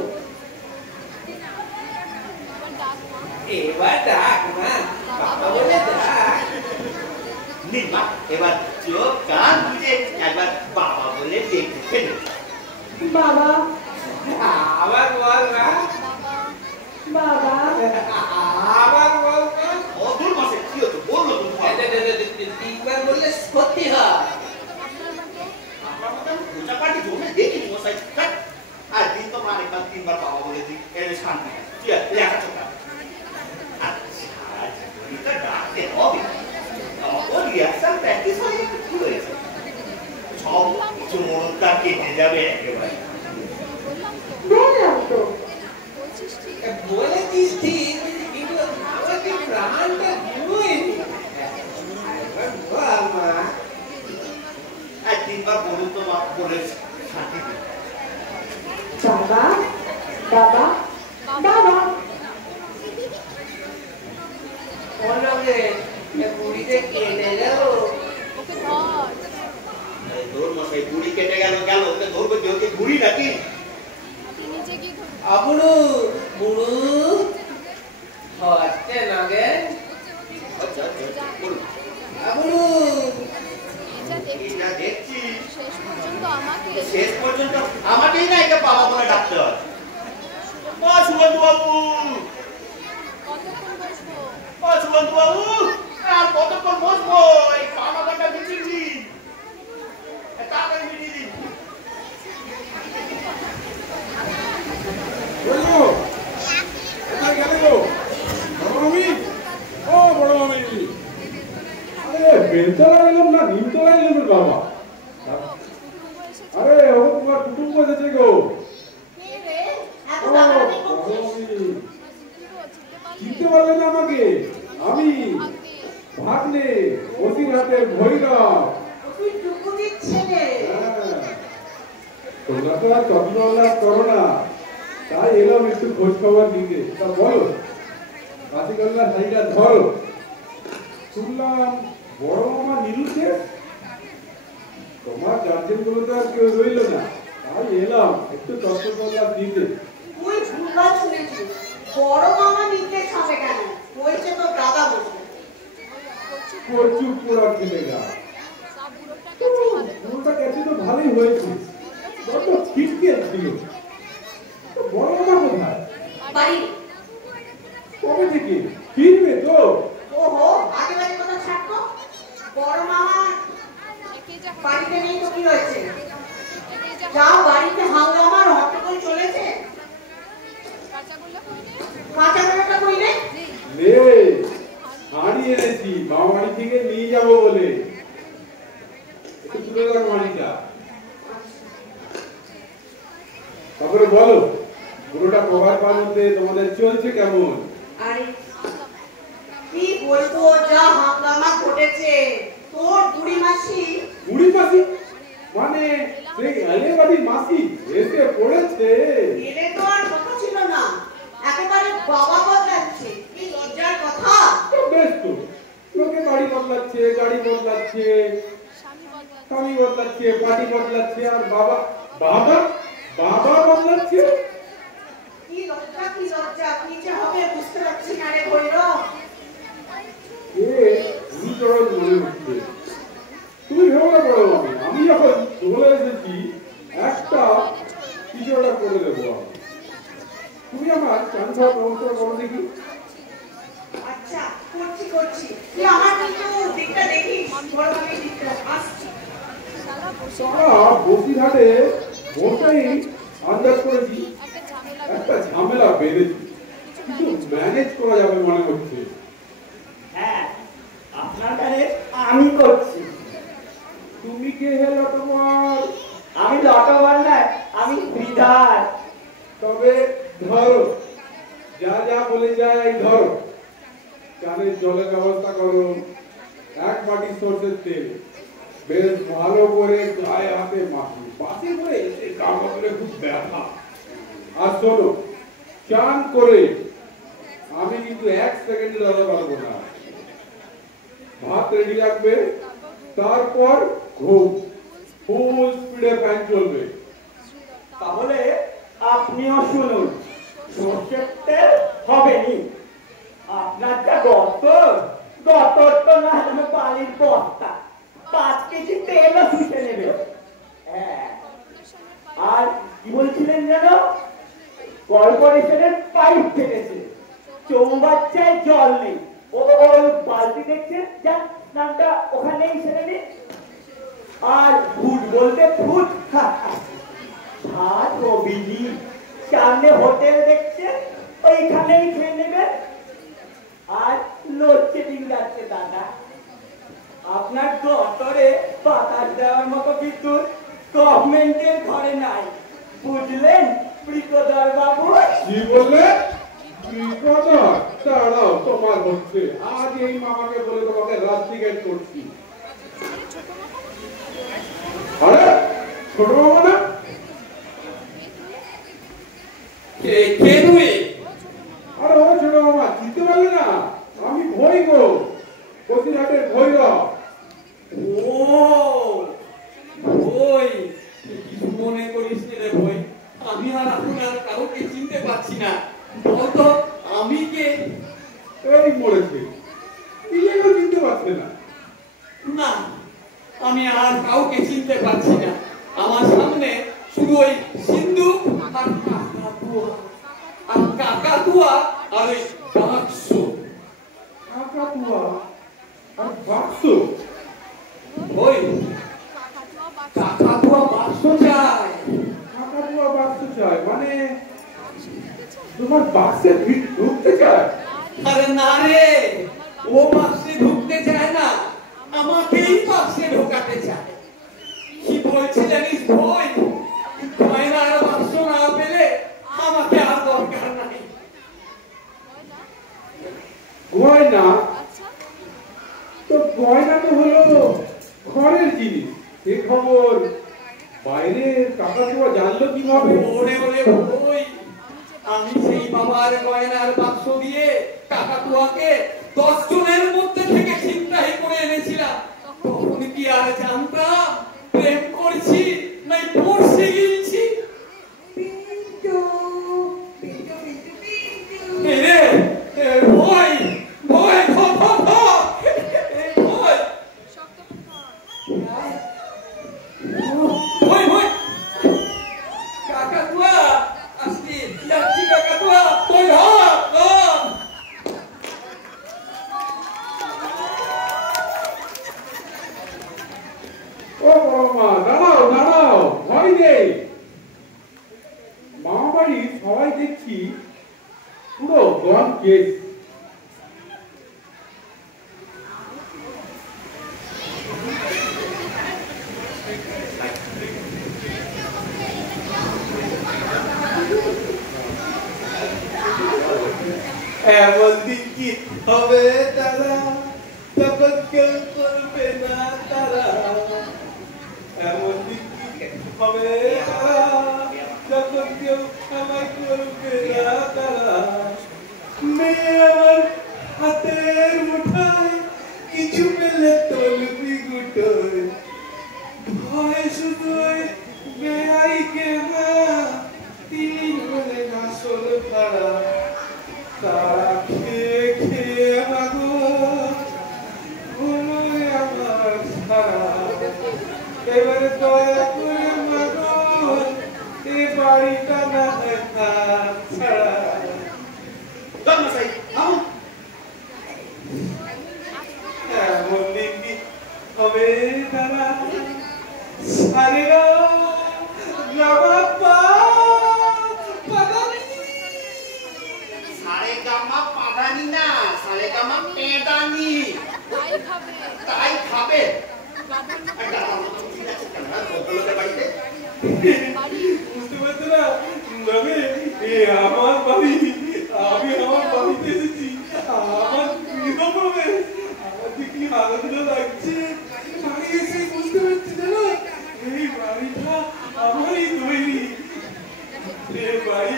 এবার ডাক মা বাবা বলে ডাক নিমা এবার চোখ কান বুঝে একবার বাবা বলে দেখে বাবা আবার বল না বাবা আবার বল না অদূর মাসে কি হতো বললো তিনবার বললে সত্যি হয়। আপনার মতো আমি পূজা পাঠি জমে দেখিনি মশাই আর দিন তো মানে কাল 3 বার বাবা বলে দিই এর শান্তি কি আর লেখা চোখা আচ্ছা এটা ডাকতে হবে ওর রিয়াকশন প্র্যাকটিস হয়ে কি হয়েছে সব চোরটা কেটে যাবে একেবারে। বললাম তো বলেছিস ঠিক কিন্তু আমাকে প্রাণটা ধুয়ে মা আর 3 বার বলুন তো মা বলে শান্তি দিন। বাবা বাবা বাবা বলবে বুড়িতে কেটে গেল ওকে ধর তোর মশাই বুড়ি কেটে গেল ওকে ধরবে ওকে বুড়ি নাকি তুই নিচে গিয়ে ধর আবুড়ু বুড়ু হচ্ছে নাগে আচ্ছা বলুন এই আবুড়ু যা দেখছিস এটা দেখছি শেষ পর্যন্ত আমাকেই না এটা বাবা বলে ডাকতে হয়। মা সুবন্ধু বাবু কতক্ষণ বসবো মা সুবন্ধু বাবু আর কতক্ষণ বসবো এই বাবাটা মিটিয়েছি তাড়াতাড়ি মিটিয়ে দিন। কোথায় গেলে গো বড় মামি? ও বড় মামি, আরে বেলতলা এলাম না নিমতলা এলাম রে বাবা? আরে ও তোমার কুটুম্ব এসেছে গো। কে রে এত ও তাড়াতাড়ি বড় করছিস? মামি, চিনতে পারলে না আমাকে? আমি ভাগ্নে অসিরহাটের ভৈরব। তুই টুকুনির ছেলে। তোমরা তো আর যত্ন উল্লাস করো না, তাই এলাম একটু খোঁজ খবর নিতে। তা বলো রাশিকল্লা শাড়িটা ধরো। শুনলাম বড় মামা নীলুকে, তোমার গার্জেন গুলো তো আর কেউ রইল না, তাই এলাম একটু তত্ত্বকল্লা দিতে। তুই ভুলভাল শুনেছিস। বড় মামা নির্দেশ হবে কেন? হয়েছে তো দাদা বসে। প্রচুর পোড়া ছেলে গা, পুরোটা গেছে তো ভালোই হয়েছে, বড্ড ছিটকে ছিল। বড় মামা কোথায়? বাড়ি। কবে থেকে ফিরবে তো? ওহো, আগে বাড়ির কথা ছাড়তো। বড় মামা বাড়িতে নেই তো কি হয়েছে? যা বাড়িতে হাঙ্গামার হট্টগোল চলেছে। কাঁচাগোলাটা কইলে? নে হাঁড়ি এনেছি, মামা বাড়ি থেকে নিয়ে যাবো বলে। একটু তুলে রাখ হাঁড়িটা। তারপরে বলো পুরোটা কভার পার মধ্যে তোমাদের চলছে কেমন? আরে কি বলবো, যা হাঙ্গামা ঘটেছে। তোর বুড়ি মাসি বুড়ি মাসি মানে সেই আলে বাড়ির মাসি এসে পড়েছে। এলে তো আর কথা ছিল না, একেবারে বাবা বদলাচ্ছে। কি লজ্জার কথা। তো বেশ তো, লোকে বাড়ি বদলাচ্ছে, গাড়ি বদলাচ্ছে, স্বামী বদলাচ্ছে, পার্টি বদলাচ্ছে, আর বাবা বাবা বাবা বদলাচ্ছে। কি লজ্জা কি লজ্জা, কি যে হবে বুঝতে পারছি না রে ভৈরব। এ গুরুতর মনে হচ্ছে। তুমি ভেবো না বড় আমি যখন চলে এসেছি একটা কিছু একটা করে দেবো আমি। তুমি আমার চান খাওয়ার ব্যবস্থা করো দেখি। আচ্ছা করছি করছি, তুই আমার কিন্তু দিকটা দেখিস। বড় মামির দিকটা আসছি। তারা বসিরহাটে বসেই আন্দাজ করেছি একটা ঝামেলা বেঁধেছে, কিন্তু ম্যানেজ করা যাবে মনে হচ্ছে। হ্যাঁ, আপনার কাছে আমি করছি। তুমি কে হে লটবল? আমি লটবল নয়, আমি শ্রীধর। তবে ধরো, যা যা বলে যায় ধরো। চালের জলের ব্যবস্থা করো, এক বাটি সরষের তেল বেশ ভালো করে গায়ে হাতে মাখো, বাসে করে এসে গা বদলে খুব ব্যথা। আর শোনো, চান করে আমি কিন্তু 1 সেকেন্ডে দাঁড়াতে পারবো না। ভাত রেডি রাখবে, তারপর ঘুম, ফুল স্পিডে ফ্যান চলবে। তাহলে আপনিও শুনুন, সরষের তেল হবে নি। আপনার যা গতর তো না বালির বস্তা, 5 কেজি তেলও শুষে নেবে। হ্যাঁ, আর কি বলছিলেন যেন? কর্পোরেশনের পাইপ ফেটেছে, চৌবাচ্চায় জল নেই। ও বালতি দেখছেন, যা নামটা ওখানেই ছেড়ে নিন। আর ফুট বলতে ফুট, ভাত ও বিলি, সামনে হোটেল দেখছেন, ওইখানেই খেয়ে নেবেন। আর লোডশেডিং যাচ্ছে দাদা, আপনার দপ্তরে বাতাস দেওয়ার মতো বিদ্যুৎ গভর্নমেন্টের ঘরে নাই, বুঝলেন প্রিকদর বাবু? কি বললে? প্রিকদর? দাঁড়াও, তোমার হচ্ছে। আজ এই মামাকে বলে তোমাকে রাস্টিকেট করছি। আরে ছোট মামা না? কে তুই? আরে ও ছোট মামা, চিনতে পারলে না? আমি ভই গো, বসিরহাটের ভৈরব। ও ওই কিছু মনে করিস রে ভাই, আমি আর এখন আর কাউকে চিনতে পারছি না। বলতো আমি কে? এই মরেছে, নিজেও চিনতে পারছে না। না, আমি আর কাউকে চিনতে পারছি না। আমার সামনে শুধু ওই সিন্ধুক আর কাকাতুয়া আর ওই বাক্স। কাকাতুয়া আর বাক্স? ওই কাকাতুয়া বাক্স চাই। কাকাতুয়া বাক্স চাই মানে তোমার বাক্সে ঢুকতে চায়? আরে না রে, ও বাক্সে ঢুকতে চায় না, আমাকেই বাক্সে ঢোকাতে চায়। কি বলছি জানিস ভাই, গয়নার বাক্স না পেলে আমাকে আর দরকার নাই। গয়না? তো গয়না তো হলো ঘরের জিনিস, এ খবর বাইরে কাকাতুয়া জানলো কিভাবে? ওরে ওরে ওই, আমি সেই বাবার গয়নার বাক্স দিয়ে কাকাতুয়াকে 10 জনের মধ্যে থেকে ছিনতাই করে এনেছিলাম। তখন কি আর জানতাম প্রেম করছি নাই পড়ছে গিয়েছি? রে ভয় ভয় ভয় ভয় ভয় কাকাতুয়া আসছি, যাচ্ছি কাকাতুয়া, তুই ধর। ও মামা, দাঁড়াও দাঁড়াও, ভয় নেই। মামা বাড়ি সবাই দেখছি পুরো গন কেস। এমন দিন কি হবে তারা, তখন কেউ করবে না তারা। এমন দিন কি হবে তারা, তখন কেউ আমায় করবে না তারা। মেয়ে আমার হাতের মুঠায়, কিছু পেলে তলবি গুটোয়। ভয় শুধু বেআইকে না, 3 হলে আসল ভাড়া। তারা খেয়ে খেয়ে মাগো হলো আমার সারা। এবারে দয়া করে মাগো, এ বাড়িটা না হয় হাত ছাড়া। এমন দিন কি হবে তারা, সারে না বাবা পাদানি না, সারেগামা পেদানি। তাই খাবে। তাই খাবে। বুঝতে পারছো না? তবে আমার বাড়ি, আমি আমার বাড়িতে এসেছি, আমার গৃহপ্রবেশ, আমার যে কি আনন্দ লাগছে বাড়ি এসে বুঝতে পারছি না। এই বাড়িটা আমারই তৈরি, এই বাড়ি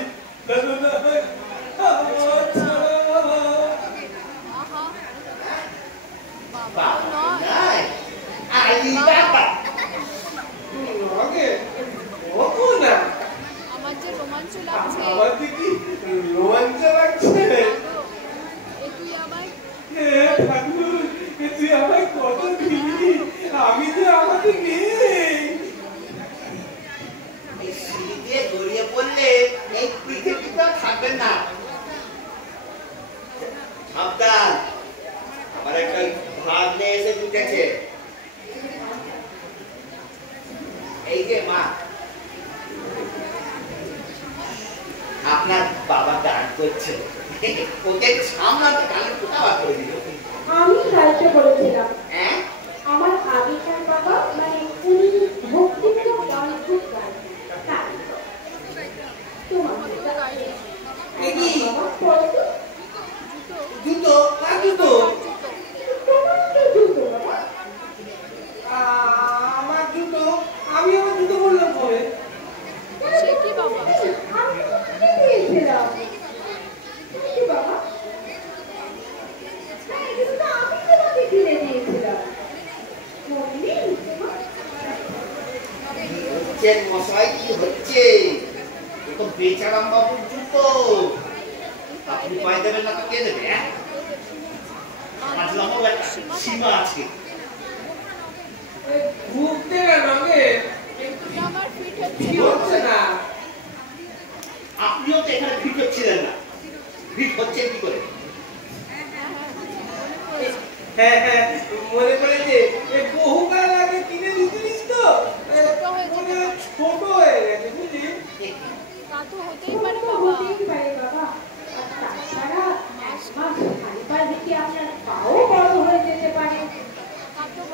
আমার যে রোমাঞ্চ লাগছে। আমার যে কি রোমাঞ্চ লাগছে। তুই আমায় ঠাকুর, তুই আমায় কত দিবি, আমি যে আমাকে নেই। সিঁড়িতে গড়িয়ে পড়লে এই পৃথিবীটা থাকবে না। সাবধান, আমার একটা ভাগ্নে এসে ঢুকেছে। এই যে মা, আপনার বাবা গান করছে, ওকে সামলাতে গানের কোথাও করে দিল। আমি দায়িত্ব করেছিলাম। হ্যাঁ, আমার আগেকার বাবা মানে উনি ভক্তিমূলক গান খুব গান। তোমার বাবা পড়তো জুতো কার জুতো? জুতো বাবা। আমার জুতো? আমি আমার জুতো বললাম কবে? সে কি বাবা? আমি দিয়েছিলাম বাবা। আমি তোমাকে কিনে দিয়েছিলাম। মশাই কি হচ্ছে? তো বেচারাম বাবুর জুতো, আপনি পাই দেবেন না তো কে দেবে? সীমা আছে। ঘুরতে গেল আমার ফিট হচ্ছে না। আপনিও তো এখানে ফিট হচ্ছিলেন না, ফিট হচ্ছেন কি করে? হ্যাঁ হ্যাঁ, মনে পড়েছে, বহুকাল আগে কিনে দিতিস তো, ছোট হয়ে গেছে বুঝলি। তা তো হতেই পারে বাবা। হতেই পারে বাবা। আর তাছাড়া এক মাস খালি পায়ে কি আপনার পাও বড় হয়ে যেতে পারে।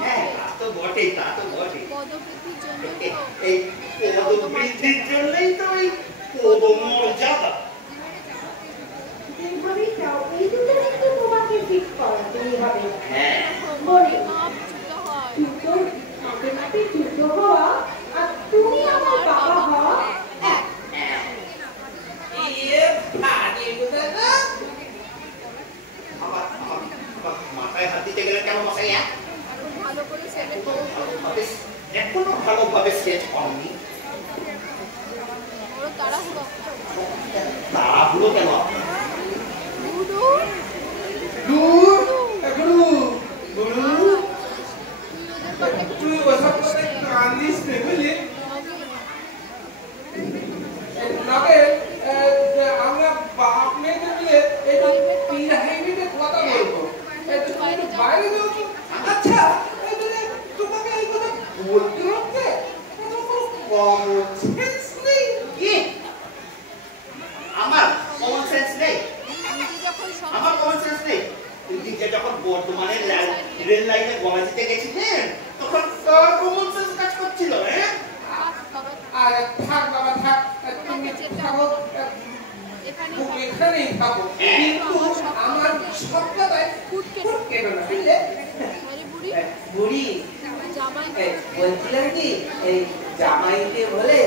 হ্যাঁ, তা তো বটেই, তা তো বটেই। পদবৃদ্ধির জন্য এই পদবৃদ্ধির জন্যই তো এই পদমর্যাদা। যেভাবেই চাও এই দুটো কিন্তু তোমাকে ঠিক করাতেই হবে। হ্যাঁ, বলি মাপ জুতো হয়। দুটো মাপে মাপে দুটো হওয়া আর তুমি আমার বাবা হওয়া এক। মাথায় হাত দিতে গেলে কেন মশাই? ভালো করে সেলে এখনো ভালোভাবে সেট হয়নি। বড় তাড়াহুড়ো। তাড়াহুড়ো কেন? তুই ওসব করে কান্দিস নে বুঝলি। আমরা বাপ মেয়েতে মিলে একটু প্রাইভেটে কথা বলবো। বাইরে যাও। আচ্ছা, তোমাকে এই কথা বলতে হচ্ছে? কমন সেন্স নেই। কি? আমার কমন সেন্স নেই? আমার কমন সেন্স নেই? নিজে যখন বর্ধমানের রেল লাইনে গলা দিতে গেছিলেন তখন তার কমন সেন্স কাজ করছিল। হ্যাঁ, আর থাক বাবা থাক, তুমি থাকো, এখানেই থাকো, কিন্তু আমার সব কথায় ফুট কেটো না বুঝলে। বুড়ি বলছিলাম কি, এই জামাইকে বলে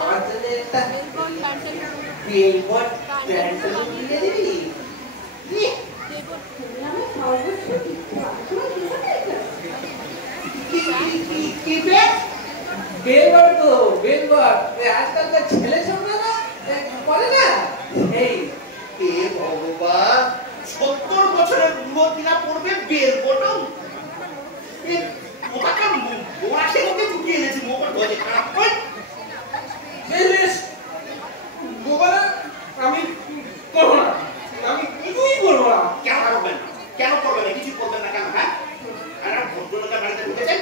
আমার জন্য একটা বেলবট প্যান্টালুন কিনে দিবি। বেলবট তো বেলবট, আজকালকার ছেলে ছোটরা করে না। এই হে ভগবান, 70 বছরের বুড়ো পড়বে বেল বটম। ওটাকে ওরাসে ওকে ঢুকিয়ে এনেছি, মোবাইল ধরে খারাপ হয়। বেশ গোবারা, আমি করবো না, আমি কিছুই করবো না। কেন করবেন না? কেন করবেন না? কিছু করবেন না কেন? হ্যাঁ, আর ভদ্রলোকের বাড়িতে ঢুকেছেন।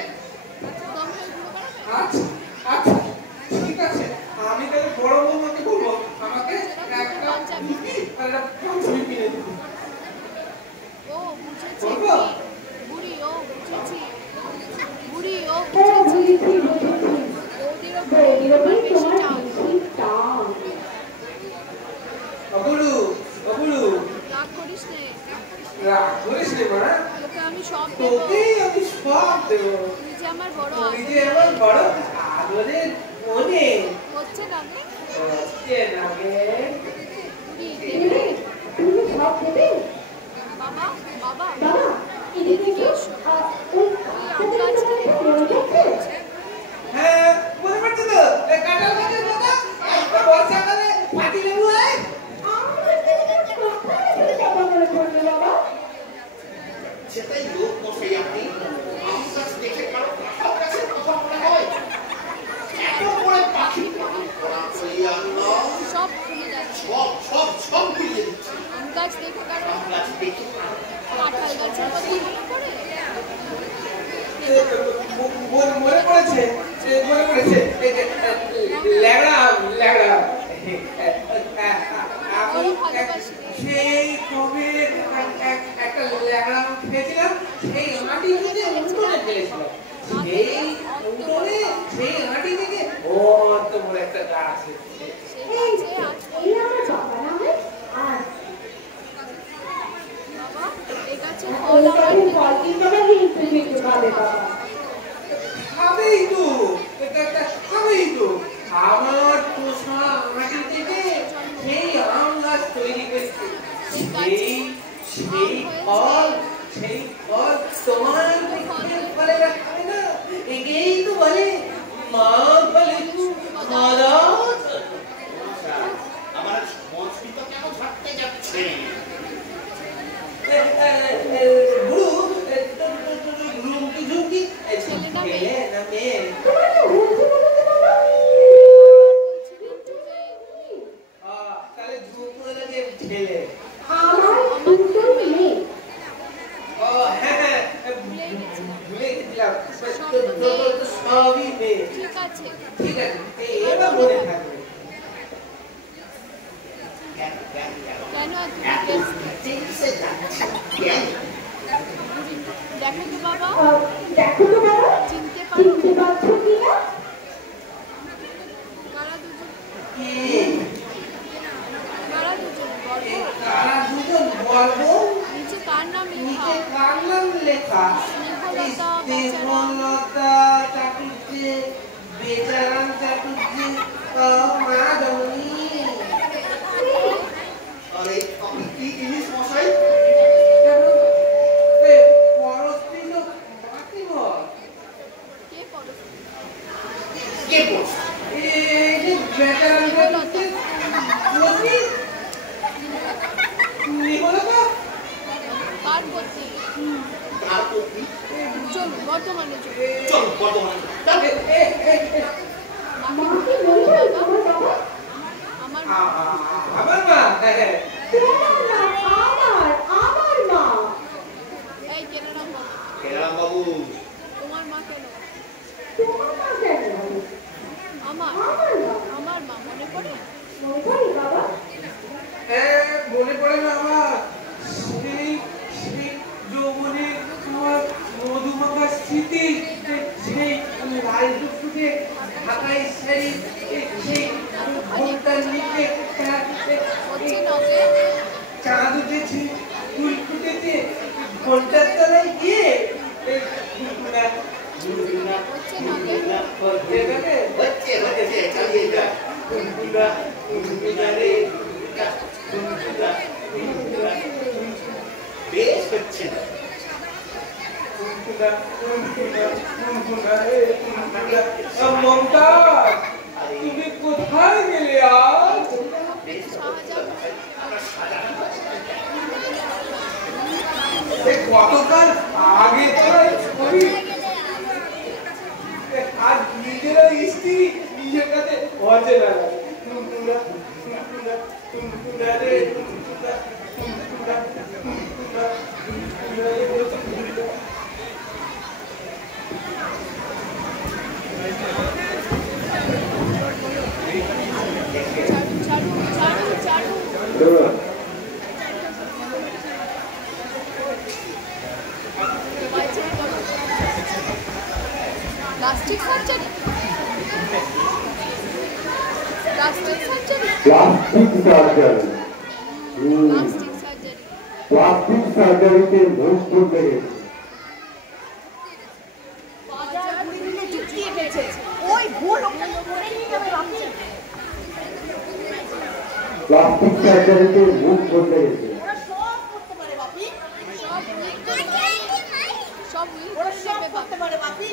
আচ্ছা আচ্ছা ঠিক আছে, আমি তাহলে বড় বৌমাকে বলবো আমাকে একটা ধুতি আর একটা পাঞ্জাবি কিনে দিবি। রাগ করিস রে মা, তোকে আমি সব দেবো। তোকেই আমি সব দেবো। তুই যে আমার বড় তুই যে আমার বড় আদরের মনে হচ্ছে না রে? হচ্ছে না রে। তুমি সব দেবে বাবা বাবা বাবা এদিকে কি ওই হ্যাঁ মনে পড়ছে তো কাঁঠাল গাছের কথা একটা বর্ষাকালে পাতি লেবু হয়। সেটাই লোক মশাই আপনি আম গাছ দেখে কারো কাঁঠাল গাছের কথা মনে হয়? এত বড় পাখি সব ভুলে যাচ্ছে। সব ভুলিয়ে দিচ্ছে। আম গাছ দেখে কারো আম গাছ দেখে কাঁঠাল গাছের কথা মনে পড়ে? মনে পড়েছে ল্যাংড়া সেই কবে একটা ল্যাংড়া খেয়েছিলাম, সেই আঁটি থেকে উঠোনে ফেলেছিলাম, সেই উঠোনে সেই আঁটি থেকে ও তো বড় একটা গাছ এই আমার বাবা নামে আর বাবা এই গাছের ওই ফল আমার গাছের ফল কিন্তু আবার হিংসে হিংসে খাবে বাবা খাবেই তো, খাবেই তো। আমার পোষা আঁটি থেকে সেই আম গাছ তৈরি করেছে, সেই ফল তোমার ফলে রাখবে না, এগেই তো বলে মা বলে খাওয়া। আমার মস্তিষ্ক কেন থাকতে যাচ্ছে? ঠিক আছে, এবার মনে থাকবে। কেন দেখো তো বাবা, দেখো তো বাবা চিনতে পারছো কি না? কারা দুজন কারা দুজন বলবো? নিচে কার নাম লেখা? কার নাম লেখা? স্নেহলতা চাটুর্যে, বেচারাম চাটুর্যে, মাধবনী। আরে আপনি কি জিনিস মশাই? পরস্ত্রী লোক মাটি ঘর। কে বলছে? এই যে বেচারাম চাটুর্যে, পত্নী নিবলতা কার পত্নী? আর পত্নী? চল বর্তমানে চল বর্তমানে মাকে বলবে তোমার বাবা? আমার আমার মা। তোমার না আমার মা। এই কেনারাম বাবু, কেরাম বাবু, তোমার মা কেন? তোমার মা কেন? আমার আমার মা মনে পড়ে? মনে পড়ে বাবা? হ্যাঁ মনে পড়ে না আমার, সেই যৌবনে তোমার মধুমাখার স্মৃতি, সেই লাল টুকটুকে ঢাকাই শাড়ি, সেই ঘোমটার নিচে চাঁদ উঠেছে, ফুল ফুটেছে, ঘোমটার তলায় গিয়ে চালিয়ে যা। বেশ হচ্ছে না। মমতা তুমি কোথায় গেলে আজ? কতকাল আগে তোর ছবি, আজ নিজেরা স্ত্রী নিজের কাছে অচেনা লাগে। Plastic surgery, plastic surgery. Plastic surgery plastic সার্জারিতে মুখ খুলতে গেছে। বাজার ঘুরে ঘুরে চুকিয়ে গেছে, ওই ভুল ওখানে করে নিয়ে যাবে বাপি। প্লাস্টিক সার্জারিতে মুখ খুলতে গেছে। ওরা সব করতে পারে বাপি, সব ওরা সব করতে পারে বাপি।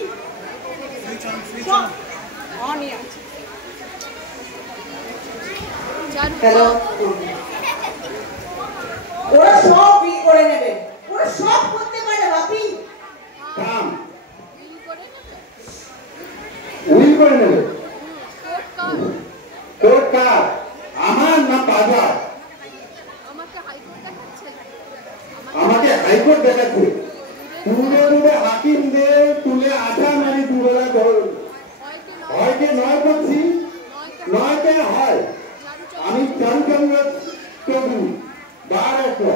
সব অনই আছে। হ্যালো, ওরা সব বিল করে নেবে, ওরা সব করতে পারে বাপি। কাম বিল করে নেবে। উইল করে নেবে। কোর্ট কার? কোর্ট কার? আমার না বাজার? আমাকে হাইকোর্ট দেখাচ্ছে। আমাকে হাইকোর্ট দেখাচ্ছে। তুলে তুলে হাকিমদের তুলে আঠা মারি দুবেলা হয়কে নয় করছি, নয়তে হয়। আমি চারুচন্দ্র চৌধুরী বার একটা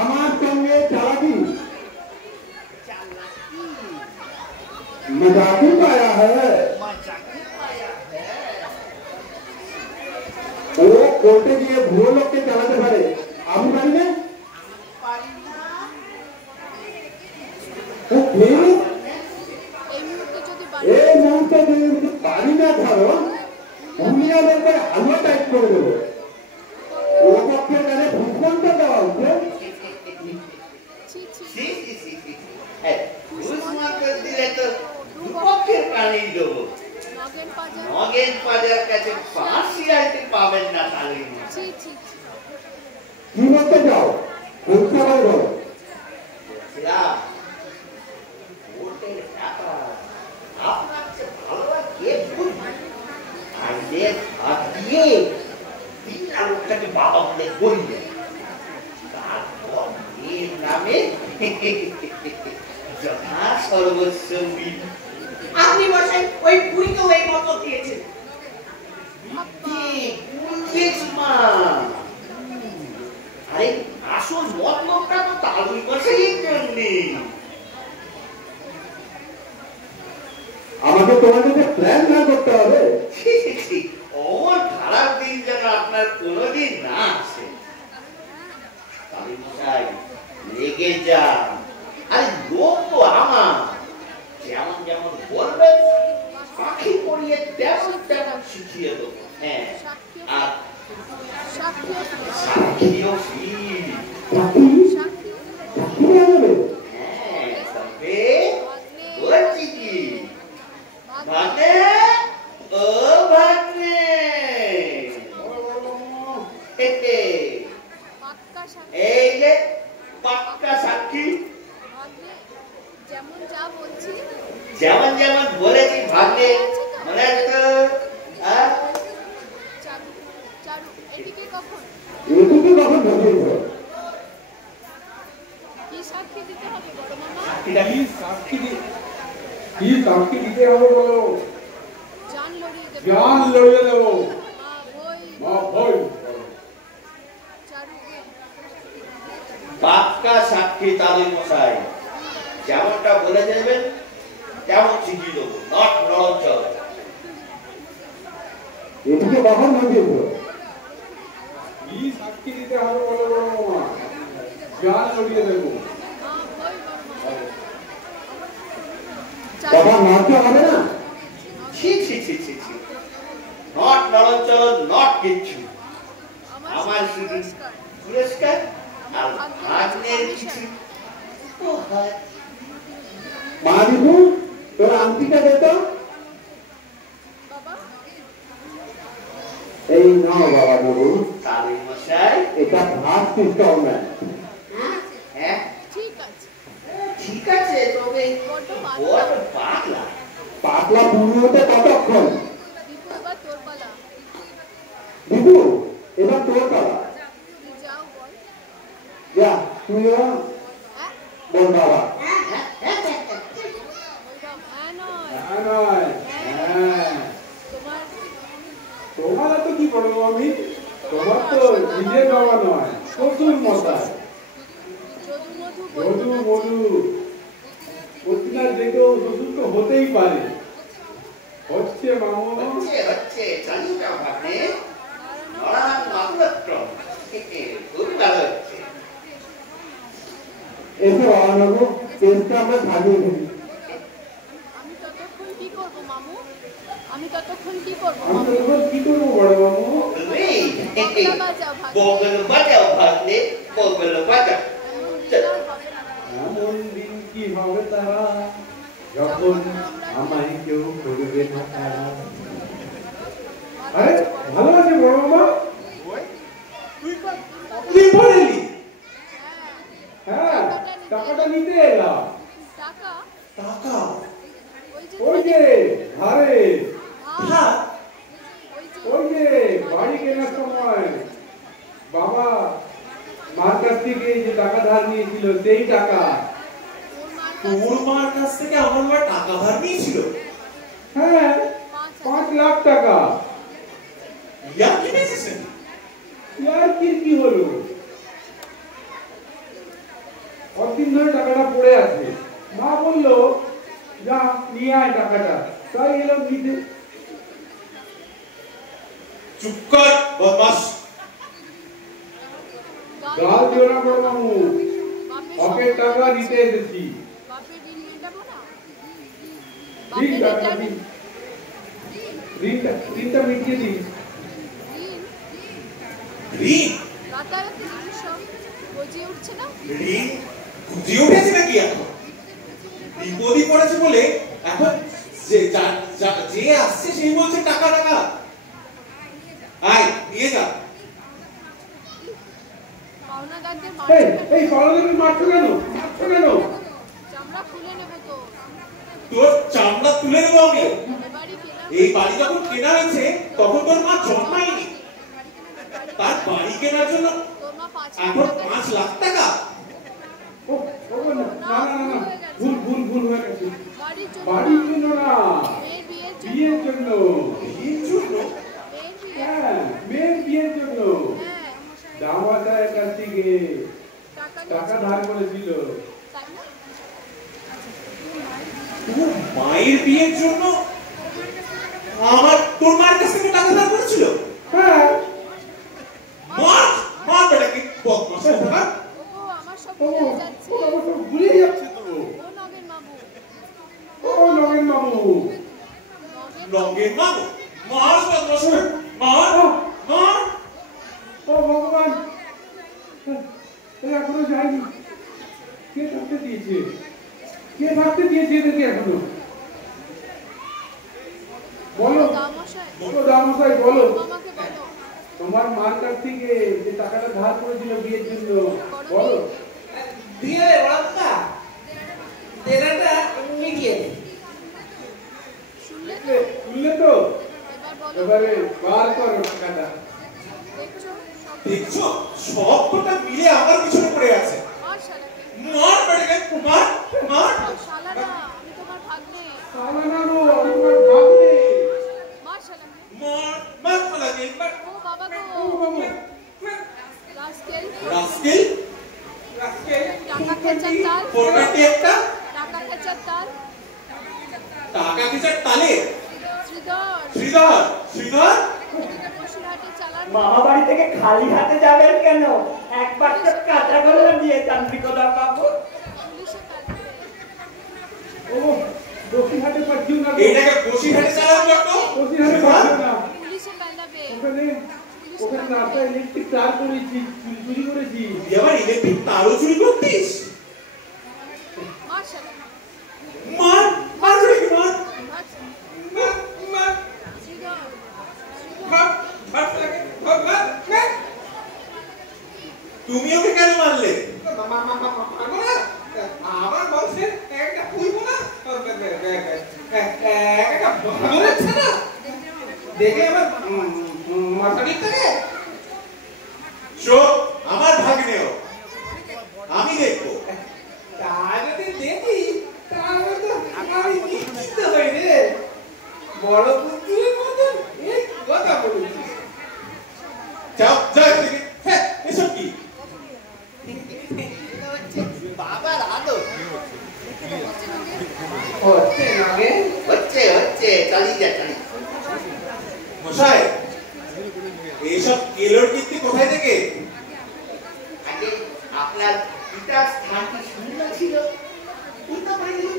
আমার সঙ্গে চালাকি मजाकी पाया है। ও কোর্টে গিয়ে ভুয়ো লোককে চালাতে পারে, আমি পারি না। এই মুহূর্তে যদি পারি না ছাড়ো, দুনিয়াদের করে হালুয়া টাইপ করে দেবো। ও পক্ষের কাছে ভূখণ্ড দেওয়া উঠে দুপক্ষের কানেই দেবো। নগেন পাজার কাছে পার্সিয়ালিটি পাবেন না। তাহলে কি করতে চাও? পরীক্ষা করে বলো। ভোটের টাকা আপনার চেয়ে ভালো আর কে বুঝবে? আইনের হাত দিয়ে তিনটা লোকটাকে বাবা বলে বললেন, তারপর এর নামে যথা সর্বস্ব বিল। আপনি বসেন, ওই বুড়িকেও এই মত দিয়েছেন। আরে আসল মতলবটা তো তালুই বসাই জন্য। আমাকে তোমার কাছে প্ল্যান না করতে হবে। ওর খারাপ দিন যেন আপনার কোনোদিন না আসে। তালুই মশাই লেগে যান। আরে লোক তো আমার, যেমন যেমন বলবেন পাখি পড়িয়ে তেমন তেমন শিখিয়ে দেবো। হ্যাঁ, আর সাক্ষীও হ্যাঁ, তবে বলছি কি ভাগ্নে, ও ভাগ্নে, এই যে পাক্কা সাক্ষী। যেমন যা বলছি, যেমন যেমন বলেছি ভাগ্নে, মনে আছে তো? এটিকে কখন কি সাক্ষী দিতে হবে বড় মামা? কি সাক্ষী দিতে হবে বলো? জান লড়িয়ে দেব। জান লড়িয়ে দেব। মা ভয়। পাক্কা সাক্ষী তালুই মশাই, যেমনটা বলে দেবেন তেমন শিখিয়ে দেবো, নট নড়চল। এদিকে কখন ভাবিয়ে দেবো? কি সাক্ষী দিতে হবে বলো বড় মামা? জান লড়িয়ে দেবো। বাবা নাচতে হবে না? ছি ছি ছি ছি ছি, নট নড়চল, নট কিচ্ছু। আমার শুধু পুরস্কার আর ভাগ্নের কিছু। মা দিবু তোর আংটিটা দে তো। এই নাও বাবা বাবু। তালুই মশাই এটা ফার্স্ট ইনস্টলমেন্ট। হ্যাঁ ঠিক আছে, ঠিক আছে, তবে বড় পাগলা। পাগলা পূর্ণ হতে কতক্ষণ? দীপু এবার তোর পালা। দিবু এবার তোর পালা। তুই যাও বল। যা তুইও বল বাবা। তোমার তো কি করবো আমি? তোমার তো নিজের বাবা নয়, শ্বশুর মশাই। মধু মধু প্রতিটা দেখেও শ্বশুর তো হতেই পারে। হচ্ছে মামু, হচ্ছে চালিয়ে যাও ভাগ্নে। নড়ান মাত্র খুবই ভালো হচ্ছে। এসে অনাগো কেসটা আমরা সাজিয়ে ফেলি। আমি ততক্ষণ কি করব মামু? আমি ততক্ষণ কি করব আমি মামু? তখন কি করবো বড় বাবু? বগলা বাজাও ভাগ্নে। বগল বাজাও ভাগ্নে, বগল বাজাও। এমন দিন কি হবে তারা যখন আমায় কেউ করবে না তারা। আরে ভালো আছে বড় বাবা? তুই বললি হ্যাঁ, টাকাটা নিতে এলাম। টাকা টাকা ওই যে ধারে, হ্যাঁ ওই যে বাড়ি কেনার সময় বাবা মার কাছ থেকে এই যে টাকা ধার নিয়েছিল সেই টাকা। তোর মার কাছ থেকে আমার মা টাকা ধার নিয়েছিল? হ্যাঁ, 5 লাখ টাকা। ইয়া কি নিয়েছেন? ইয়ার কি হলো? কতদিন ধরে টাকাটা পড়ে আছে, মা বললো যা নিয়ে আয় টাকাটা, তাই এলাম নিতে। চুপ কর বদমাস। গাল দিও না বড় মামু, ওকে টাকা দিতে এসেছি। বাপের ঋণ মেটাবো না? দিন বাপের টাকা ঋণটা দিন, ঋণটা মিটিয়ে দিন। ঋণ ঋণ? রাতারাতি ঋণ সব গজিয়ে উঠছে না? ঋণ গুজিয়ে উঠেছে নাকি এখন? বিপদই পড়েছে বলে এখন যে আসছে সেই বলছে টাকা টাকা। আয় নিয়ে যা। পাওনাদারদের এই পাওনাদারদের মারছো কেন? মারছো কেন? চামড়া খুলে নেবে তো। তোর চামড়া তুলে নেবো আমি। এবারই কেনা এই বাড়ি যখন কেনা হয়েছে তখন তোর মা জন্মায়নি, তার বাড়ি কেনার জন্য তোর মা 5 এখন 5 লাখ টাকা? ও না না না না, ভুল হয়ে গেছে। বাড়ির জন্য বাড়ির জন্য না, মেয়ের বিয়ের জন্য। বিয়ের জন্য। বিয়ের জন্য? মেয়ের বিয়ে? হ্যাঁ, মেয়ের বিয়ের জন্য। হ্যাঁ, দামাদারের কাছ থেকে টাকা ধার করেছিল। তাই না? তোর মায়ের বিয়ের জন্য তোর মায়ের কাছ থেকে টাকা ধার করেছিল? হ্যাঁ, মা বেটাকে বদমাশ কোথাকার। ওগো আমার সব ও ভুলে যাচ্ছে। ও সব ভুলে যাচ্ছে তো। ও নগেন মামু। ও নগেন মামু, নগেন মামু মার বদমাশ মার মার। ও ভগবান, এখনো যায়নি। কে থাকতে দিয়েছে? কে থাকতে দিয়েছে এদেরকে এখনো? বলো দামশাই ও দামশাই, বলো মামাকে বলো। তোমার মার কাছ থেকে যে টাকাটা ধার করেছিল বিয়ের জন্য, বলো। দিয়ে ওরা দেনাটা মিটিয়ে দে। শুনলে তো? শুনলে তো? এবার বলো। এবারে বার করো টাকাটা। দেখছো সব দেখছো সবটা মিলে আমার পিছনে পড়ে আছে। মার শালাকে। মার বেটাকে মার মার। শালা না, আমি তোমার ভাগ্নে। সালা না গো, আমি তোমার ভাগ্নে। মার শালাকে। মার শালাকে মার। ও বাবা ও গো। বাবু, রাস্কেল। রাস্কেল। টাকা খেচার তাল। 420 একটা টাকা খেচার তাল। টাকা কিসের তালে? শ্রীধর। শ্রীধর এদিকে বসিরহাটে চালান। মামা বাড়ি থেকে খালি হাতে যাবেন কেন? একবার তো কাঁচা গোল্লা দিয়ে তান্ত্রিকতা পাবো। পুলিশে পাঠাবে। ও বসিরহাটে পাঠিও না গো। এইটাকে বসিরহাটে চালান জন্য বসিরহাটে পাঠিও না। পুলিশে পাঠাবে। ওখানে রাস্তায় ইলেকট্রিক তার করেছি, চুরি করেছি। তুই আবার ইলেকট্রিক তারও চুরি করতিস? মার শালাকে। মার মার বেটাকে মার। শ্রীধর। তুমি ওকে কেন মারলে? আমার বলছে একটা পুইবো না একটা ভালো লাগছে না দেখে আমার মাথা ঠিক থাকে। চোখ আমার ভাগ্নেও, আমি দেখবো। তা যদি দেখি তাহলে তো আমি নিশ্চিত হই রে, বড় পুত্রের মতন এই কথা বলেছি। যাও যাও এখান থেকে। হ্যাঁ এসব কি? বাবার আলো হচ্ছে নাগে হচ্ছে চালিয়ে যা। মশাই এইসব কেলোর কীর্তি কোথায় থেকে? আগে আপনার একটা স্থানটি শূন্য ছিল, বুঝতে পারিনি।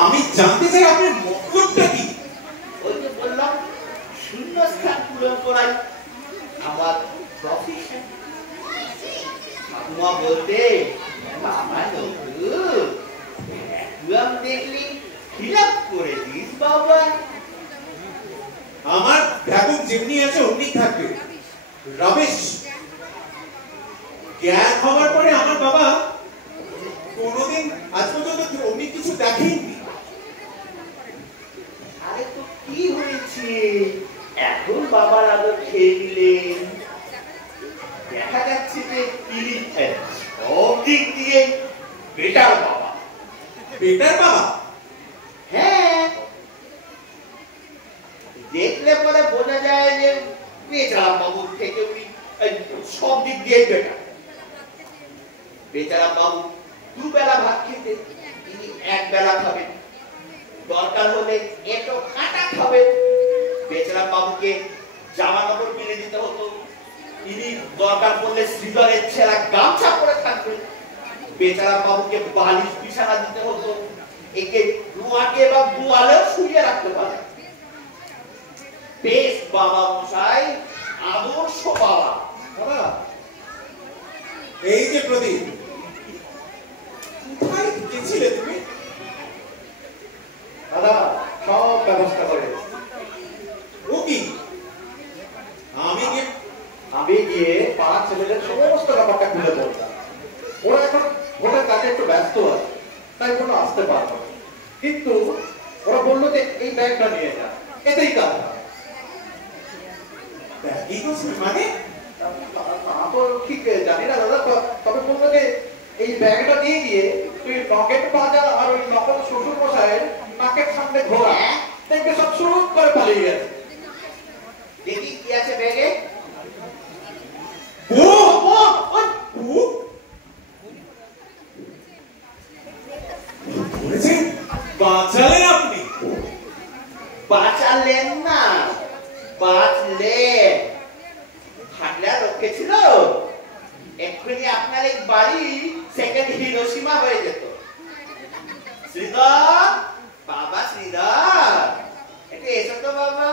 আমি জানতে চাই আপনার মতলবটা কি? ওই যে বললাম, শূন্য স্থান পূরণ করাই আমার প্রফেশন। ঠাকুমা বলতে, বাবা নকুল দেখলি ফিলাপ করে দিস বাবা। আমার ভ্যাকুম যেমনি আছে অমনি থাকবে। রমেশ, জ্ঞান হওয়ার পরে আমার বাবা কোনোদিন আজ পর্যন্ত অমনি কিছু দেখেননি। আরে তো কি হয়েছে, এখন বাবার আদর খেয়ে নিলেন। দেখা যাচ্ছে যে তিনি সব দিক দিয়ে বেটার বাবা। বেটার বাবা? হ্যাঁ, দেখলে পরে বোঝা যায় যে বেচারাম বাবুর থেকে উনি সব দিক দিয়ে বেটার। বেচারাম বাবু দুবেলা ভাত খেতেন, তিনি এক বেলা খাবেন। দরকার হলে একটু কাটা খাবেন। বেচারাম বাবুকে জামা কাপড় কিনে দিতে হতো, তিনি দরকার পড়লে শ্রীধরের ছেঁড়া গামছা পরে থাকবেন। বেচারাম বাবুকে বালিশ বিছানা দিতে হতো, একে রুয়াকে বা গোয়ালেও শুয়ে রাখতে পারে। বেশ বাবা মশাই, আদর্শ বাবা। বাবা, এই যে প্রদীপ, কোথায় গেছিলে তুমি? দাদা সব ব্যবস্থা করে। ও কি? আমি গিয়ে পাড়ার ছেলেদের সমস্ত ব্যাপারটা খুলে বলতাম। ওরা এখন ভোটের কাজে একটু ব্যস্ত আছে, তাই কোনো আসতে পারবো না। কিন্তু ওরা বললো যে এই ব্যাগটা নিয়ে যা, এতেই কাজ হয়। মানে তো ঠিক জানি না দাদা, তবে বললো যে এই ব্যাগটা নিয়ে গিয়ে তুই নকেট বাজা আর ওই নকল শ্বশুর মশাইয়ের নাকের সামনে ঘোরা, দেখবে সব শুরু করে পালিয়ে গেছে। দেখি কি আছে ব্যাগে। বাঁচালেন আপনি? বাঁচালেন না, বাঁচলেন। হাটলা রক্ষে ছিল, এক্ষুনি আপনার এই বাড়ি সেকেন্ড হিরোশিমা হয়ে যেত। শ্রীধর, বাবা শ্রীধর, একটু এসো তো বাবা।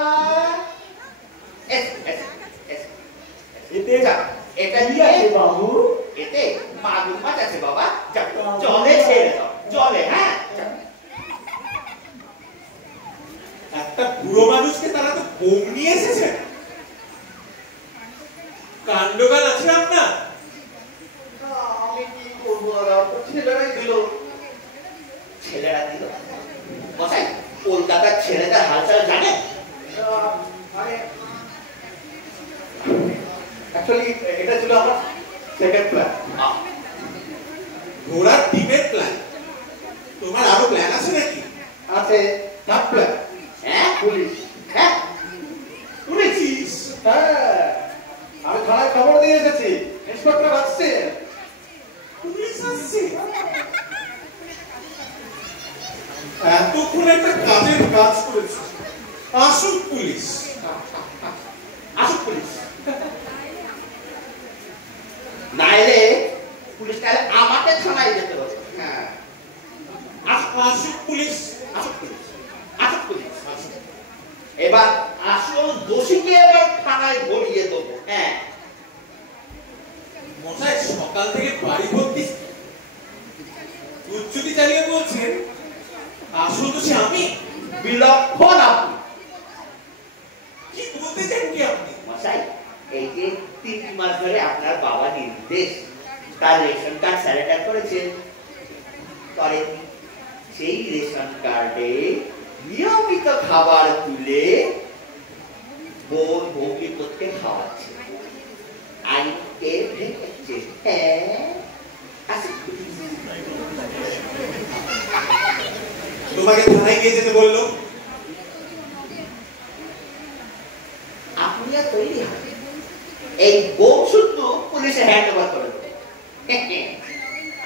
এটা দিয়ে বাবু, এতে মাগুর মাছ আছে বাবা, জলে ছেড়ে দাও, জলে। হ্যাঁ, একটা বুড়ো মানুষকে তারা তো বোম নিয়ে এসেছে। কাণ্ডজ্ঞান আছে আপনার? আমি কি করবো, ছেলেরাই দিল। ছেলেরা দিল মশাই, কলকাতার ছেলেদের হালচাল জানে? অ্যাকচুয়ালি এটা ছিল আমার সেকেন্ড প্ল্যান। ঘোড়ার টিমের প্ল্যান? তোমার আরো প্ল্যান আছে নাকি? আছে, থার্ড প্ল্যান। হ্যাঁ, পুলিশ। হ্যাঁ, শুনেছিস? হ্যাঁ, আমি থানায় খবর দিয়ে এসেছি, ইন্সপেক্টর আসছে। পুলিশ আসছে? এতক্ষণ একটা কাজের কাজ করেছে, আসুক পুলিশ। আসুক পুলিশ। নাইলে পুলিশ তাহলে আমাকে থানায় যেতে হবে। হ্যাঁ, আসুক পুলিশ। আসুক পুলিশ, আসুক পুলিশ। এবার আসল দোষীকে এবার থানায় ভরিয়ে দেবো। হ্যাঁ মশাই, সকাল থেকে বাড়ি ভর্তি উচ্চতি চালিয়ে বলছেন আসল দোষী আমি। বিলক্ষণ আপনি। কি বলতে চান কি আপনি? মশাই, এই যে 3 মাস ধরে আপনার বাবা নির্দেশ তার রেশন কার্ড স্যারেন্ডার করেছেন, করেননি। সেই রেশন কার্ডে নিয়মিত খাবার তুলে বোন ভৌমি করতে খাওয়াচ্ছে, আইনকে ভেঙেছে। হ্যাঁ, তোমাকে থানায় গিয়ে যেতে বললো? আপনি আর তৈরি হন, এই বোম শুধু পুলিশে হ্যান্ড ওভার করে দেবো।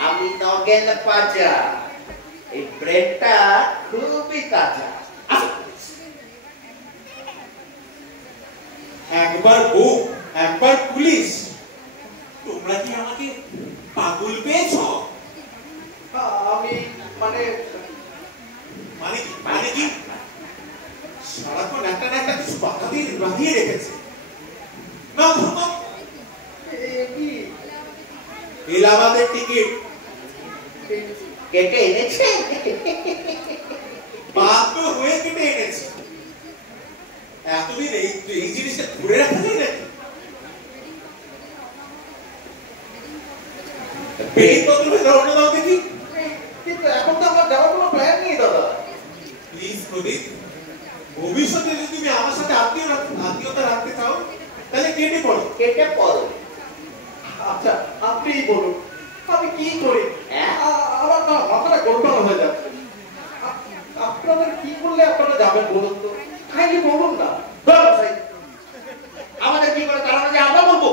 আমি নগেন পাজা, এই ব্রেডটা খুবই তাজা। একবার বোম, একবার পুলিশ, তোমরা কি আমাকে পাগল পেয়েছ? আমি মানে মানে কি মানে কি সারাক্ষণ একটা না একটা কিছু বাধা দিয়ে বাঁধিয়ে রেখেছে। না ধর্ম কি এলাহাবাদের টিকিট কেটে এনেছে? বাধ্য হয়ে কেটে এনেছে। এতদিন এই জিনিসটা ধরে রাখা যায় নাকি? বেগপত্র রওনা দাও দেখি। কিন্তু এখন তো আমার যাওয়ার কোনো প্ল্যান নেই দাদা। প্লিজ প্রদীপ, ভবিষ্যতে যদি তুমি আমার সাথে আত্মীয়তা রাখতে চাও তাহলে কেটে পড়ো। কেটে পড়ো। আচ্ছা আপনিই বলুন আমি কি করি? আমার না মাথাটা গোলমাল হয়ে যাচ্ছে। আপনাদের কি করলে আপনারা যাবেন বলুন তো, কাইন্ডলি বলুন না। আমাদের কি করে তারা যে আমরা বলবো?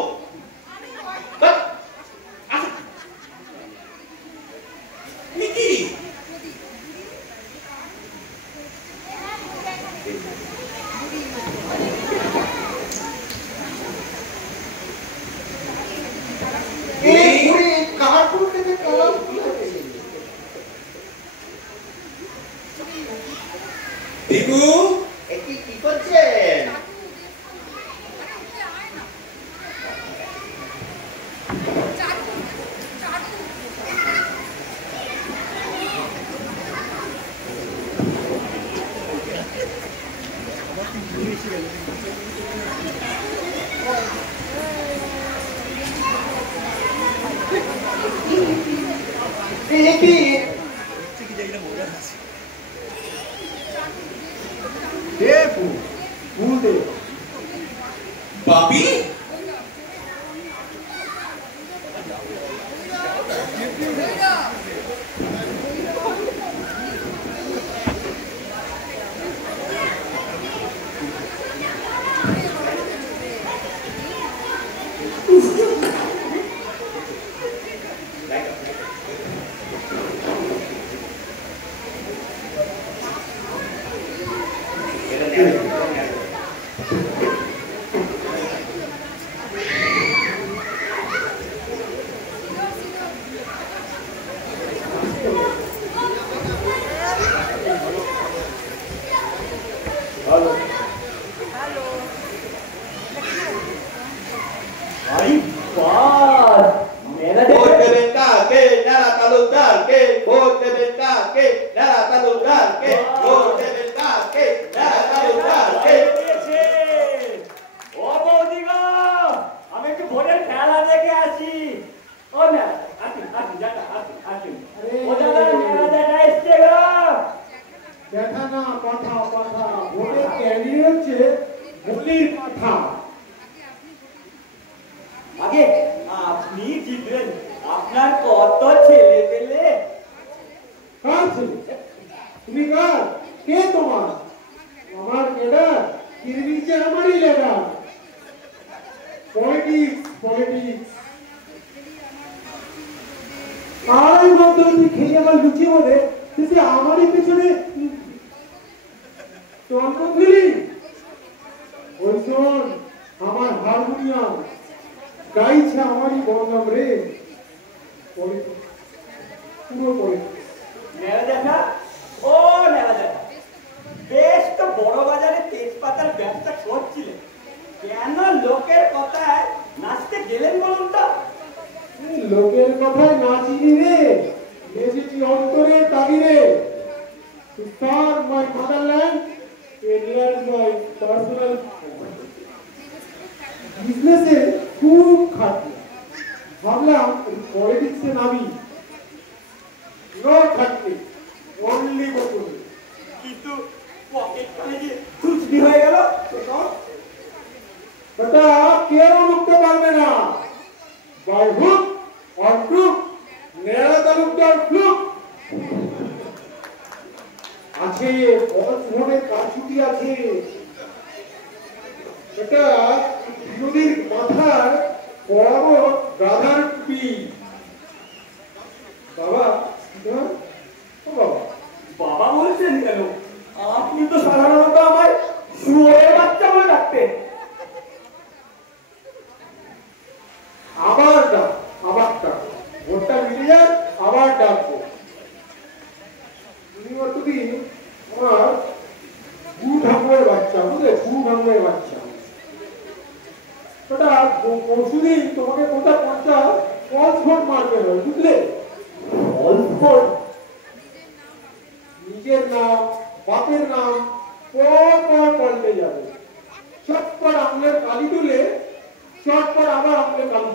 কি দিবু কি করছেন? বাপি আবার আবার ডাকবো। তুমি অতদিন আমার ঠাকুরের বাচ্চা, বুঝলে, ঠাকুরের বাচ্চা। ওটা পরশুদিন তোমাকে কোনটা কোনটা ফলস ভোট মারবে হবে, বুঝলে? False vote? নিজের নাম, বাপের নাম পর পর পাল্টে যাবে। চটপট আঙুলের কালি তুলে চটপট আবার আঙুলের কালি